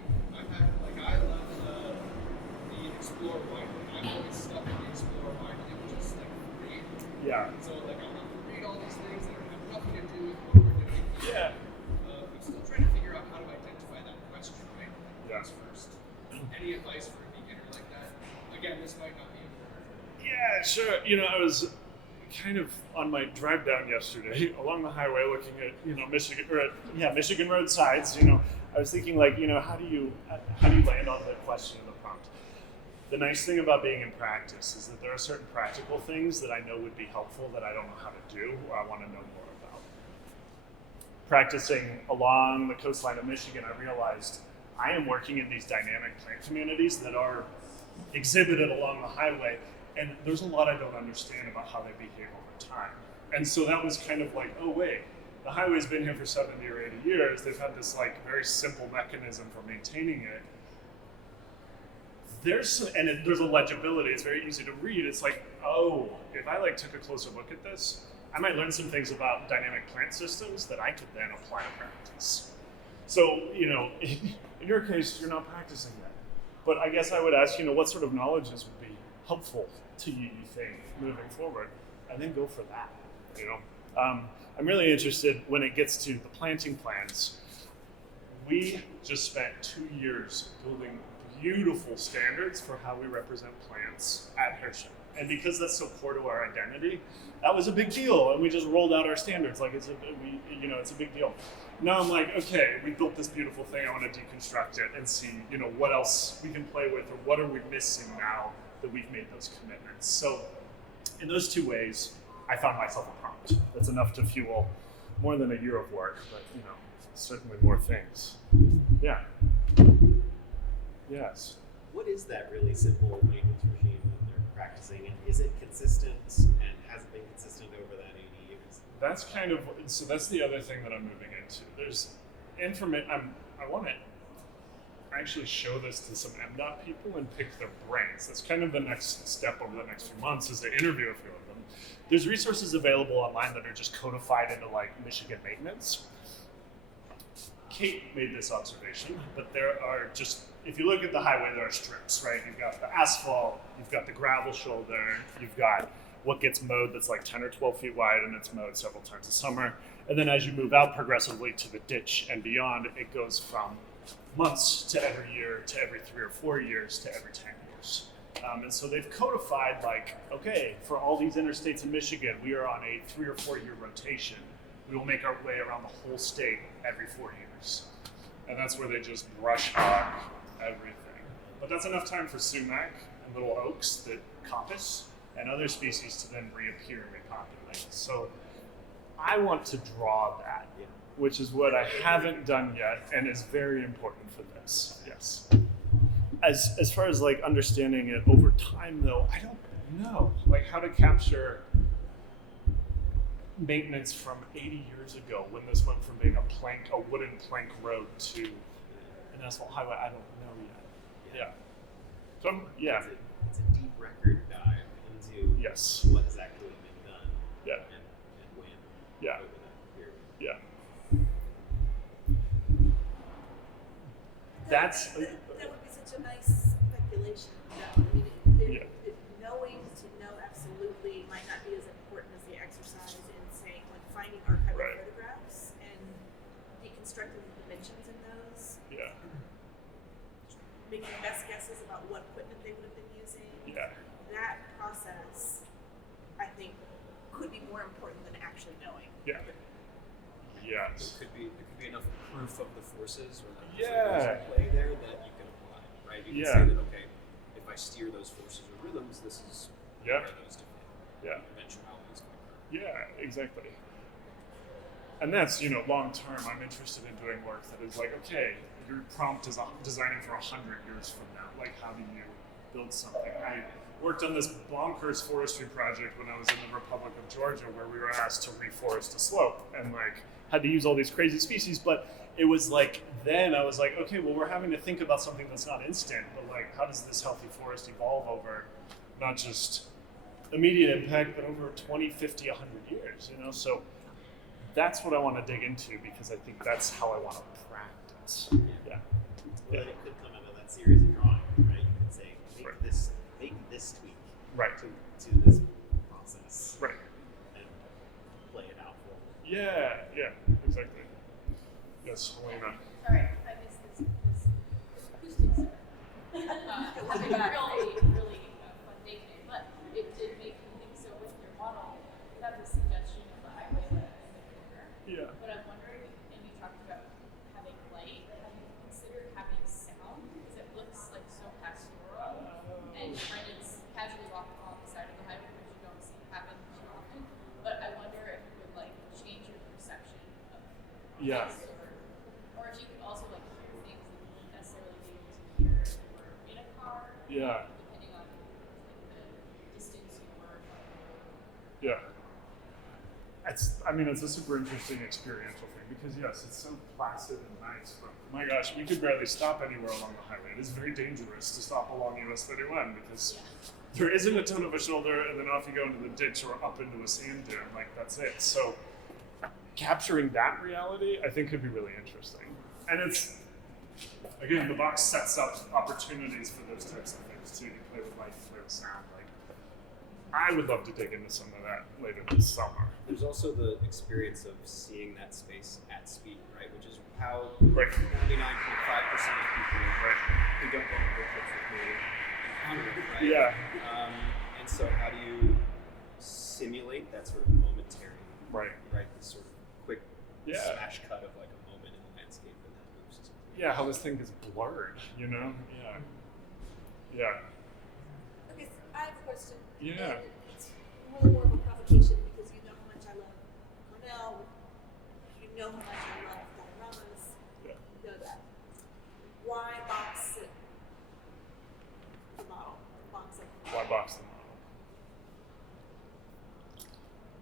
I love the Explore widely. I'm always stuck in the Explore widely, which is like read. Yeah. So like I love to read all these things that have nothing to do with what we're doing. Yeah. I'm still trying to figure out how to identify that question, right? Yeah. That's first. Any advice for a beginner like that? Again, this might not be important. Yeah, sure. You know, I was kind of on my drive down yesterday along the highway looking at, Michigan roadsides, I was thinking like, how do you land on the question in the prompt? The nice thing about being in practice is that there are certain practical things that I know would be helpful that I don't know how to do or I want to know more about. Practicing along the coastline of Michigan, I realized I am working in these dynamic plant communities that are exhibited along the highway, and there's a lot I don't understand about how they behave over time. And so that was kind of like, oh wait, the highway's been here for 70 or 80 years. They've had this like very simple mechanism for maintaining it. There's a legibility. It's very easy to read. It's like, oh, if I like took a closer look at this, I might learn some things about dynamic plant systems that I could then apply to practice. So, in your case, you're not practicing that. But I guess I would ask, what sort of knowledges would be helpful to you think, moving forward, and then go for that, I'm really interested when it gets to the planting plans. We just spent 2 years building beautiful standards for how we represent plants at Hershey. And because that's so core to our identity, that was a big deal. And we just rolled out our standards like it's a big deal. Now I'm like, okay, we built this beautiful thing. I want to deconstruct it and see, what else we can play with or what are we missing now that we've made those commitments. So in those two ways, I found myself a prompt. That's enough to fuel more than a year of work, but certainly more things. Yeah. Yes. What is that really simple maintenance regime that they're practicing, and is it consistent, and has it been consistent over that 80 years? That's that's the other thing that I'm moving into. There's I want to actually show this to some MDOT people and pick their brains. That's kind of the next step over the next few months is to interview a few of them. There's resources available online that are just codified into like Michigan maintenance. Kate made this observation, but there are just, if you look at the highway, there are strips, right? You've got the asphalt, you've got the gravel shoulder, you've got what gets mowed that's like 10 or 12 feet wide and it's mowed several times a summer. And then as you move out progressively to the ditch and beyond, it goes from months to every year to every 3 or 4 years to every 10 years. And so they've codified like, okay, for all these interstates in Michigan, we are on a 3 or 4 year rotation. We will make our way around the whole state every 4 years. And that's where they just brush hog everything. But that's enough time for sumac and little oaks that coppice and other species to then reappear and repopulate. So I want to draw that, which is what I haven't done yet and is very important for this. Yes. As far as like understanding it over time though, I don't know like how to capture maintenance from 80 years ago when this went from being a wooden plank road to an asphalt highway. I don't know yet. Yeah. So It's a deep record dive into Yes. what has actually been done. Yeah. And when. Yeah. Over that period. Yeah. That's that would be such a nice speculation. I mean, knowing to know absolutely might not be as important as the exercise in saying, like, finding archival Right. photographs and deconstructing the dimensions in those, yeah. making best guesses about what equipment they would have been using. Yeah. That process, I think, could be more important than actually knowing. Yeah. Yes. It could be enough proof of the forces or the Yeah. in play there that you can apply, right? You can Yeah. say that, okay, if I steer those forces or rhythms, this is Yeah. where those different Yeah. eventualities can occur. Yeah, exactly. And that's, long term, I'm interested in doing work that is like, okay, your prompt is designing for 100 years from now. Like, how do you build something? I worked on this bonkers forestry project when I was in the Republic of Georgia, where we were asked to reforest a slope and had to use all these crazy species. But it was then I was like, okay, well, we're having to think about something that's not instant, but how does this healthy forest evolve over not just immediate impact, but over 20, 50, 100 years, So that's what I want to dig into, because I think that's how I want to practice. Yeah. Well, then it could come out of that series of drawings, right? You could say, make Right. this tweak Right. to this process. Right. And play it out for them. Yeah, exactly. Yes, Helena. Sorry, I missed this acoustics. Having a really fun day today, but it did make me think. So with your model, you have the suggestion of the highway in the corner. Yeah. But I'm wondering, and you talked about having light. Have you considered having sound? Because it looks like so pastoral, and Brendan's casually walking along the side of the highway, which you don't see happen too often. But I wonder if it would change your perception of Yeah. this, or if you could also hear things that you wouldn't necessarily be able to hear if you were in a car. Yeah. Depending on the distance you were from. Yeah. It's a super interesting experiential thing, because yes, it's so placid and nice, but my gosh, we could barely stop anywhere along the highway. It is very dangerous to stop along US 31 because there isn't a ton of a shoulder, and then off you go into the ditch or up into a sand dune, that's it. So capturing that reality, I think, could be really interesting. And it's, again, the box sets up opportunities for those types of things too. You play with light, you play with sound. I would love to dig into some of that later this summer. There's also the experience of seeing that space at speed, right? Which is how Right. 99.5% of people who don't go to work with me encounter it, right? Yeah. And so how do you simulate that sort of momentary, Right. this sort of quick smash cut of a moment in the landscape and that moves to something. Yeah, how this thing is blurred, Yeah. Yeah. Okay, so I have a question. Yeah. And it's really more of a provocation, because you know how much I love Cornell. You know how much I love dioramas. Yeah. You know that. Why box it? The model. Box it. Why box the model?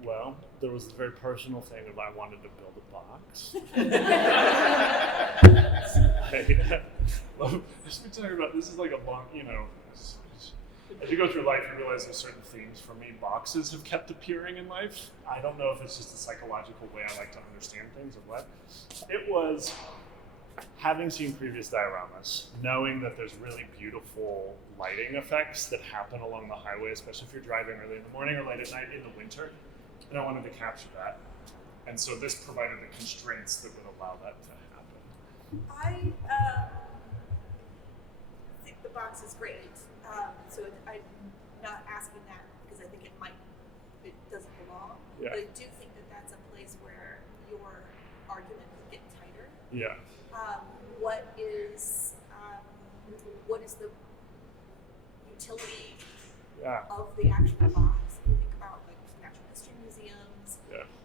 Well, there was a very personal thing of I wanted to build a box. As we talk about, this is like a long, as you go through life, you realize there's certain themes. For me, boxes have kept appearing in life. I don't know if it's just a psychological way I like to understand things or what. It was having seen previous dioramas, knowing that there's really beautiful lighting effects that happen along the highway, especially if you're driving early in the morning or late at night in the winter. And I wanted to capture that. And so this provided the constraints that would allow that to happen. I think the box is great. I'm not asking that because I think it doesn't belong. Yeah. But I do think that that's a place where your argument could get tighter. Yeah. What is the utility of the actual box? If you think about natural history museums,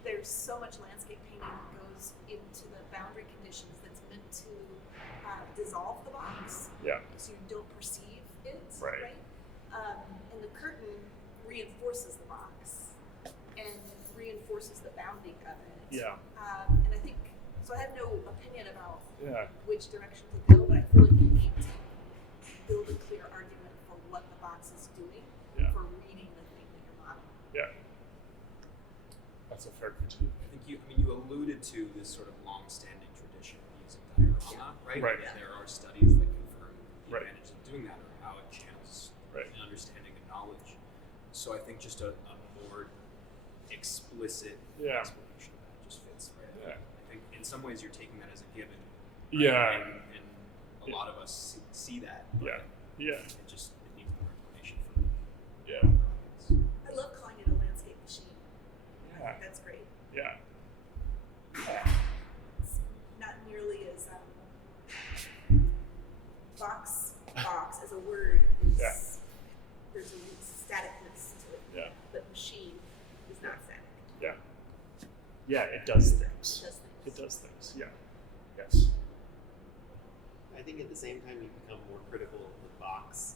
there's so much landscape painting that goes into the boundary conditions that's meant to dissolve the box, so you don't perceive it, right? And the curtain reinforces the box and reinforces reinforces the bounding of it. Yeah. And I think, so I have no opinion about Yeah. which direction to go, but I feel like you need to build a clear argument for what the box is doing Yeah. for reading the thing that you're modeling. Yeah. That's a fair critique. I think you alluded to this sort of long-standing tradition of using diorama, right? Right. And there are studies that confirm the Right. advantage of doing that, or how it channels Right. an understanding and knowledge. So I think just a more explicit Yeah. explanation of that just fits right. Yeah. I think in some ways you're taking that as a given. Right? Yeah. And a lot of us see that. But Yeah. Yeah. It needs more explanation for Yeah. the audience. I love calling it a landscape machine. I Yeah. think that's great. Yeah. It's not nearly as box as a word is Yeah. there's a staticness to it. Yeah. But machine is not static. Yeah. Yeah. It does things. It does things. It does things. Yeah. Yes. I think at the same time you become more critical of the box,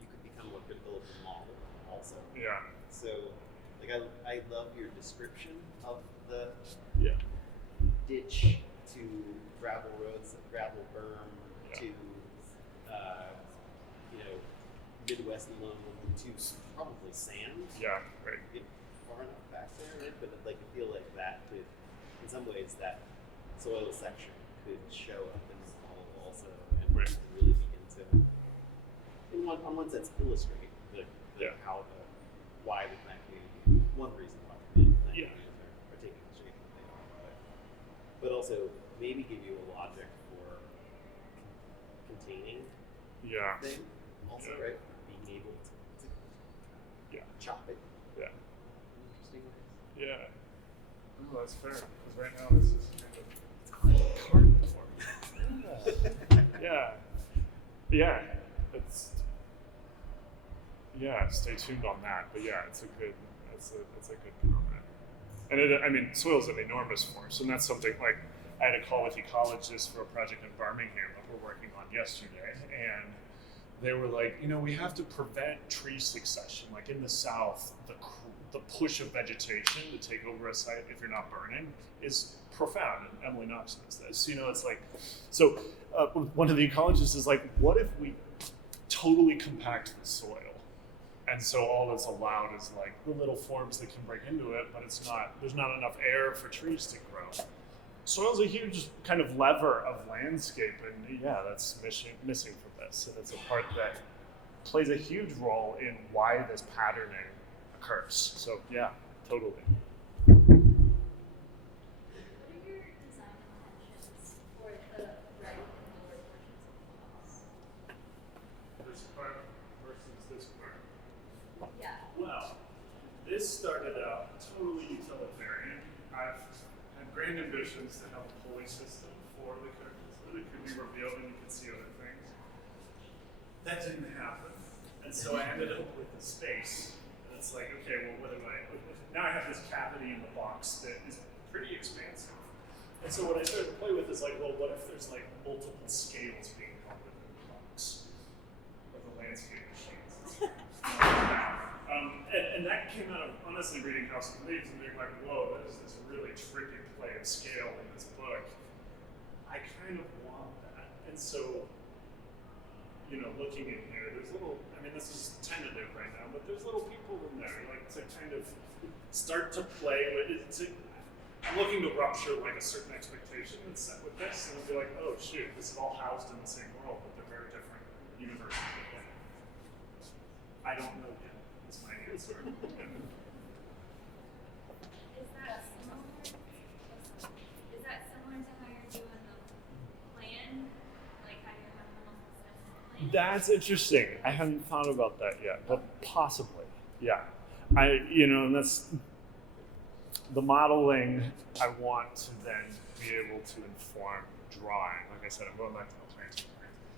you could become more critical of the model also. Yeah. So, like, I love your description of the Yeah. ditch to gravel roads, gravel berm Yeah. to, Midwest loam to probably sand. Yeah. Right. Get far enough back there, right? But like, I feel like that could, in some ways, that soil section could show up in the model also, and Right. really begin to, on one sense, illustrate Yeah. how why the plant community, one reason why the plant Yeah. communities are taking the shape that they are, but also maybe give you a logic for containing Yeah. thing, also, Yeah. right? Being able to Yeah. chop it Yeah. in interesting ways. Yeah. Oh, that's fair. Because right now this is kind of cardboard. Yeah. Yeah. Stay tuned on that. But yeah, it's a good comment. And soil's an enormous force, and that's something like I had a call with ecologists for a project in Birmingham that we're working on yesterday, and they were like, we have to prevent tree succession. Like in the South, the push of vegetation to take over a site if you're not burning is profound. And Emily Knox knows this. It's like, so one of the ecologists is like, what if we totally compact the soil? And so all that's allowed is like the little forms that can break into it, but there's not enough air for trees to grow. Soil's a huge kind of lever of landscape, and yeah, that's missing from this. And it's a part that plays a huge role in why this patterning occurs. So yeah, totally. What are your design intentions for the right and lower portions of the box? This part versus this part. Yeah. Well, this started out totally utilitarian. I've had grand ambitions to have a pulley system for the curtains so that it could be revealed and you could see other things. That didn't happen. And so I ended up with a space. And it's like, okay, well, what am I? Now I have this cavity in the box that is pretty expansive. And so what I started to play with is like, well, what if there's like multiple scales being held within the box? Or the landscape machines. And that came out of honestly reading House of Leaves and being like, whoa, there's this really tricky play of scale in this book. I kind of want that. And so, looking in here, there's this is tentative right now, but there's little people in there, like to kind of start to play with it. I'm looking to rupture like a certain expectation that's set with this, and be like, oh shoot, this is all housed in the same world, but they're very different universes. I don't know yet. Is my answer. Is that similar? Is that similar to how you're doing the plan? Like how you're having the multiple steps in the plan? That's interesting. I haven't thought about that yet, but possibly, yeah. And that's the modeling. I want to then be able to inform drawing. Like I said, I'm going back to the plans.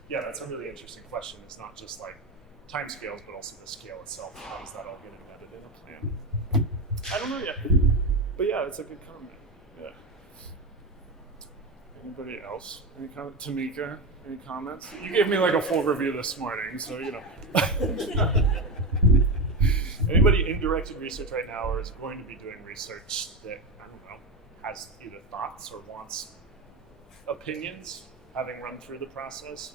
Yeah, that's a really interesting question. It's not just like time scales, but also the scale itself. How does that all get embedded in a plan? I don't know yet, but yeah, it's a good comment. Yeah. Anybody else? Any comment? Tamika, any comments? You gave me like a full review this morning, so Anybody in directed research right now or is going to be doing research that, I don't know, has either thoughts or wants opinions, having run through the process,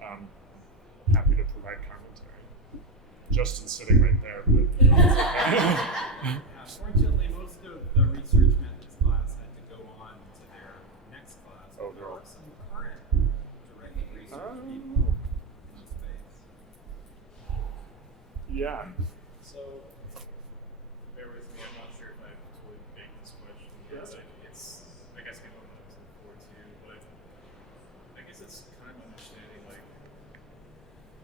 happy to provide commentary. Justin's sitting right there. But Fortunately, most of the research methods class had to go on to their next class. Oh, There no. are some current directed research people in the space. yeah. So, bear with me, I'm not sure if I've totally baked this question yet. Yes. It's, I guess I know what I was looking forward to, but I guess it's kind of understanding, like,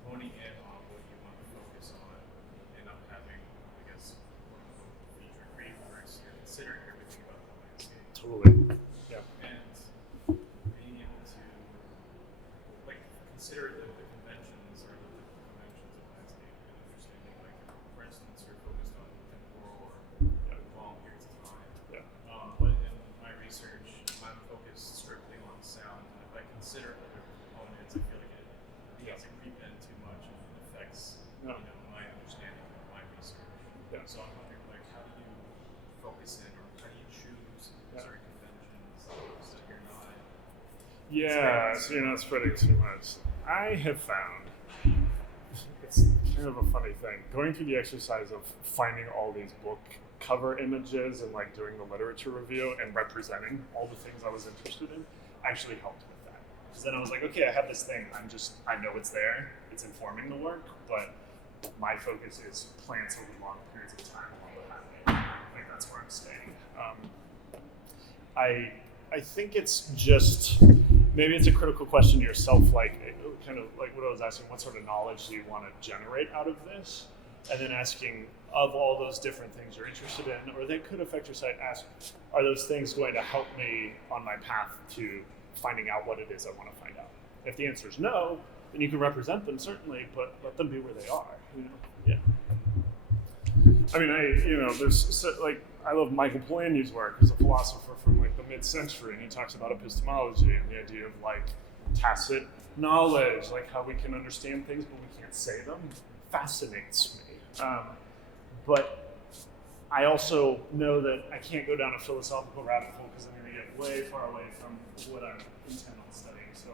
honing in on what you want to focus on and not having, I guess, quote unquote, feature creep where you're considering everything about the landscape. Totally. Yeah. And being able to, like, consider the conventions or the conventions of landscape and understanding, like, for instance, you're focused on temporal or long periods of time. Yeah. But in my research, I'm focused strictly on sound. And if I consider other components, I feel like it begins to creep in too much and it affects No. my understanding of my research. Yeah. So I'm wondering, like, how do you focus in or how do you choose certain conventions so that you're not Yeah, so you're not spreading too much. I have found it's kind of a funny thing. Going through the exercise of finding all these book cover images and like doing the literature review and representing all the things I was interested in actually helped with that. Because then I was like, okay, I have this thing. I know it's there. It's informing the work, but my focus is plants over long periods of time along the highway. I think that's where I'm staying. I think it's just maybe it's a critical question to yourself, like kind of like what I was asking, what sort of knowledge do you want to generate out of this? And then asking, of all those different things you're interested in, or that could affect your site, ask, are those things going to help me on my path to finding out what it is I want to find out? If the answer is no, then you can represent them certainly, but let them be where they are. You know? Yeah. I mean, I love Michael Polanyi's work as a philosopher from like the mid-century, and he talks about epistemology and the idea of like tacit knowledge, like how we can understand things but we can't say them. Fascinates me. But I also know that I can't go down a philosophical rabbit hole because I'm going to get way far away from what I'm intent on studying. So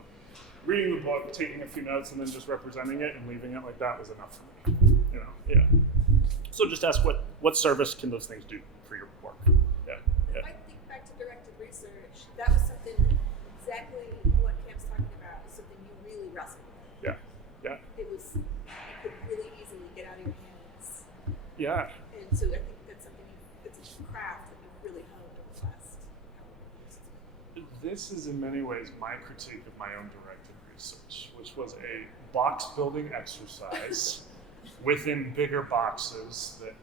reading the book, taking a few notes, and then just representing it and leaving it like that was enough for me. You know, yeah. So just ask what service can those things do for your work? Yeah. If I think back to directed research, that was something exactly what Cam's talking about, is something you really wrestled with. Yeah. Yeah. It could really easily get out of your hands. Yeah. And so I think that's something it's a craft that you've really honed over the last couple of years. This is in many ways my critique of my own directed research, which was a box building exercise within bigger boxes that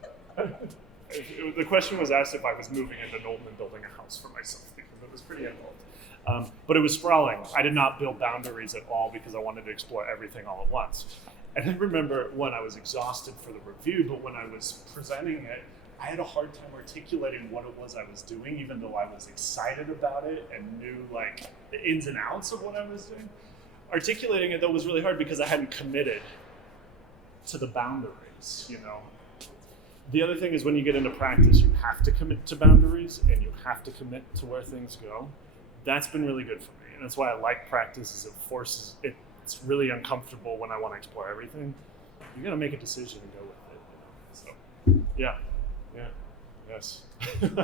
the question was asked if I was moving into Knowlton and building a house for myself because it was pretty involved. But it was sprawling. I did not build boundaries at all because I wanted to explore everything all at once. And I remember when I was exhausted for the review, but when I was presenting it, I had a hard time articulating what it was I was doing, even though I was excited about it and knew like the ins and outs of what I was doing. Articulating it though was really hard because I hadn't committed to the boundaries, you know. The other thing is when you get into practice, you have to commit to boundaries and you have to commit to where things go. That's been really good for me. And that's why I like practice, is it's really uncomfortable when I want to explore everything. You gotta make a decision and go with it, you know. So yeah, yes. You did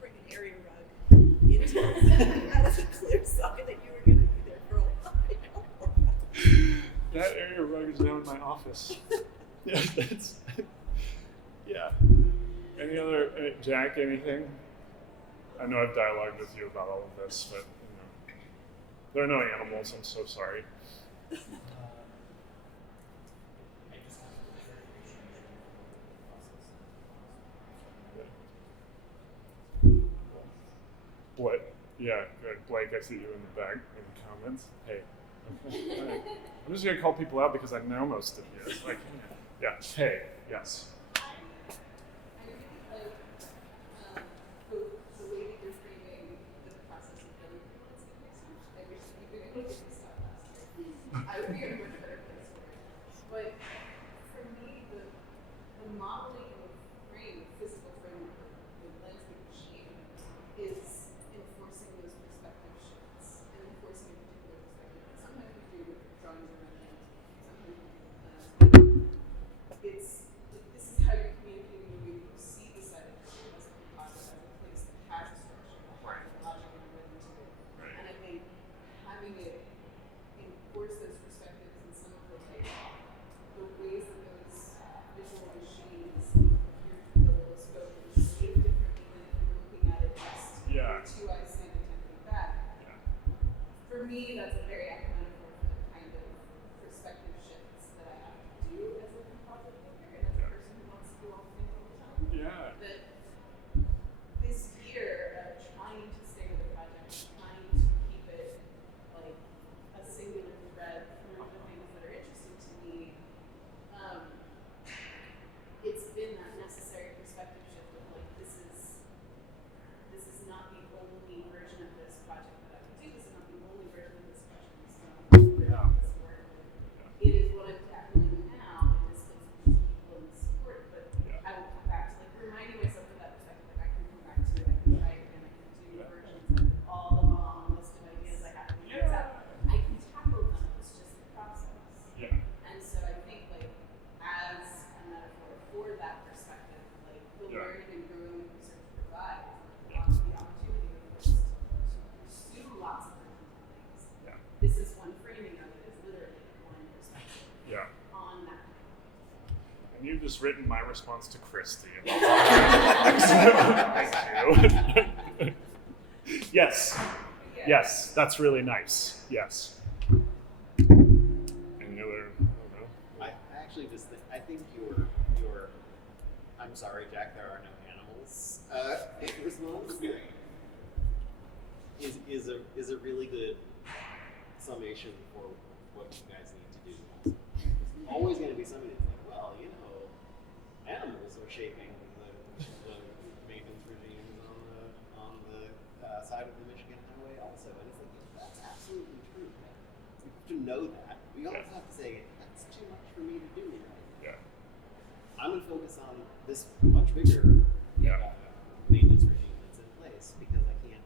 bring an area rug into it. That was a clear sign that you were going to be there for a while. That area rug is now in my office. Yeah, yeah. Any other, Jack, anything? I know I've dialogued with you about all of this, but you know, there are no animals, I'm so sorry. I just have a clarification process. What? Yeah, good. Blake, I see you in the back in the comments. Hey. Okay. I'm just gonna call people out because I know most of you. Like, yeah. Hey. Yes. I really like the way that you're framing the process of going through landscape research. I wish that you'd been able to do this stuff last year. I would be in a much better place for it. But for me, the modeling of for me, that's a very apt metaphor for the kind of perspective shifts that I have to do as a project maker and as a person who wants to do all the things all the time. Yeah. That this year of trying to stay with the project, trying to keep it like a singular thread through the things that are interesting to me, it's been that necessary perspective shift of like this is not the only version of this project that I can do. This is not the only version of this project. This is not the only version of this work. It is what I'm tackling now, and this gives me people in support. But I will come back to like reminding myself of that perspective. Like I can come back to it. I can try again. I can do versions of all the long list of ideas I have. I can tackle them. It's just the process. Yeah. And so I think like as a metaphor for that perspective, like the learning and growing research provides lots of the opportunity for us to pursue lots of different things. Yeah. This is one framing of it is literally one perspective on that. And you've just written my response to Christy. Thank you. Yes. Yes, that's really nice. Yes. Any other? I don't know. I actually just think, I think your I'm sorry, Jack, there are no animals response is a really good summation for what you guys need to do. There's always going to be somebody that's like, well, you know, animals are shaping the maintenance regimes on the side of the Michigan highway also, and it's like that's absolutely true. We have to know that. We also have to say that's too much for me to do. Right? I'm going to focus on this much bigger maintenance regime that's in place because I can't,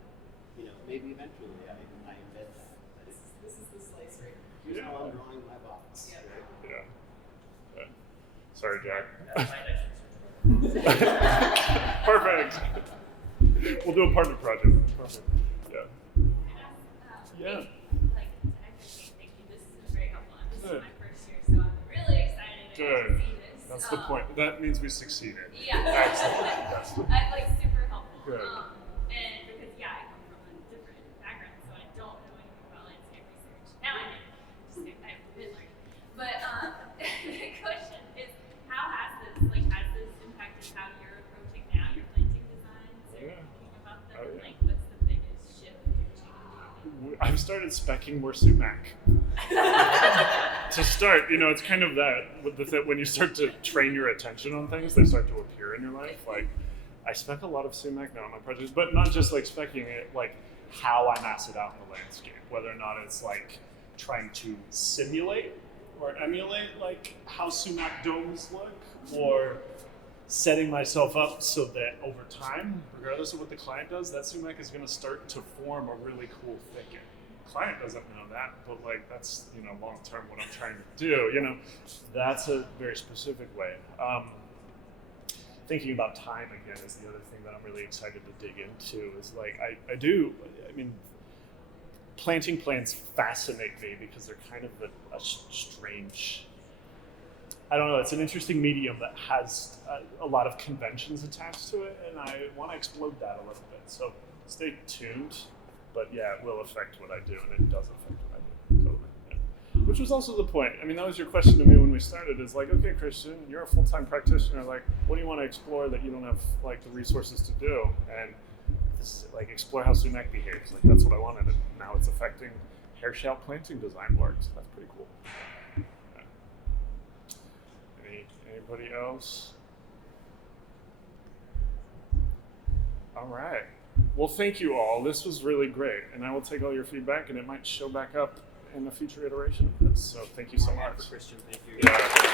you know, maybe eventually I embed that. This is the slice right here. Here's how I'm drawing my box. Yeah. Right? Yeah. Sorry, Jack. That's my next research project. Perfect. We'll do a partner project. Perfect. Yeah. Yeah. Like, thank you. This is very helpful. This Good. is my first year, so I'm really excited to Good. see this. That's the point. That means we succeeded. Yeah. Excellent. Yes. I'm like super helpful. Good. And because I come from a different background, so I don't know anything about landscape research. Now I do. I've been learning. But the question is, has this impacted how you're approaching now your planting designs or thinking about them? Like, what's the biggest shift or change? I've started speccing more sumac. To start, you know, it's kind of that when you start to train your attention on things, they start to appear in your life. Like, I spec a lot of sumac now on my projects, but not just like specking it, like how I mass it out in the landscape, whether or not it's like trying to simulate or emulate like how sumac domes look, or setting myself up so that over time, regardless of what the client does, that sumac is going to start to form a really cool thicket. Client doesn't know that, but like that's, you know, long term what I'm trying to do. You know, that's a very specific way. Thinking about time again is the other thing that I'm really excited to dig into. Is like I mean, planting plants fascinate me because they're kind of a strange. I don't know. It's an interesting medium that has a lot of conventions attached to it, and I want to explode that a little bit. So stay tuned. But yeah, it will affect what I do, and it does affect what I do, totally. Yeah. Which was also the point. I mean, that was your question to me when we started, is like, okay, Christian, you're a full-time practitioner, like, what do you want to explore that you don't have, like, the resources to do? And this is, like, explore how sumac behaves. Like, that's what I wanted, and now it's affecting hair shell planting design work, so that's pretty cool. Yeah. Anybody else? All right. Well, thank you all. This was really great, and I will take all your feedback, and it might show back up in a future iteration of this. So thank you so much. Christian, thank you. Yeah.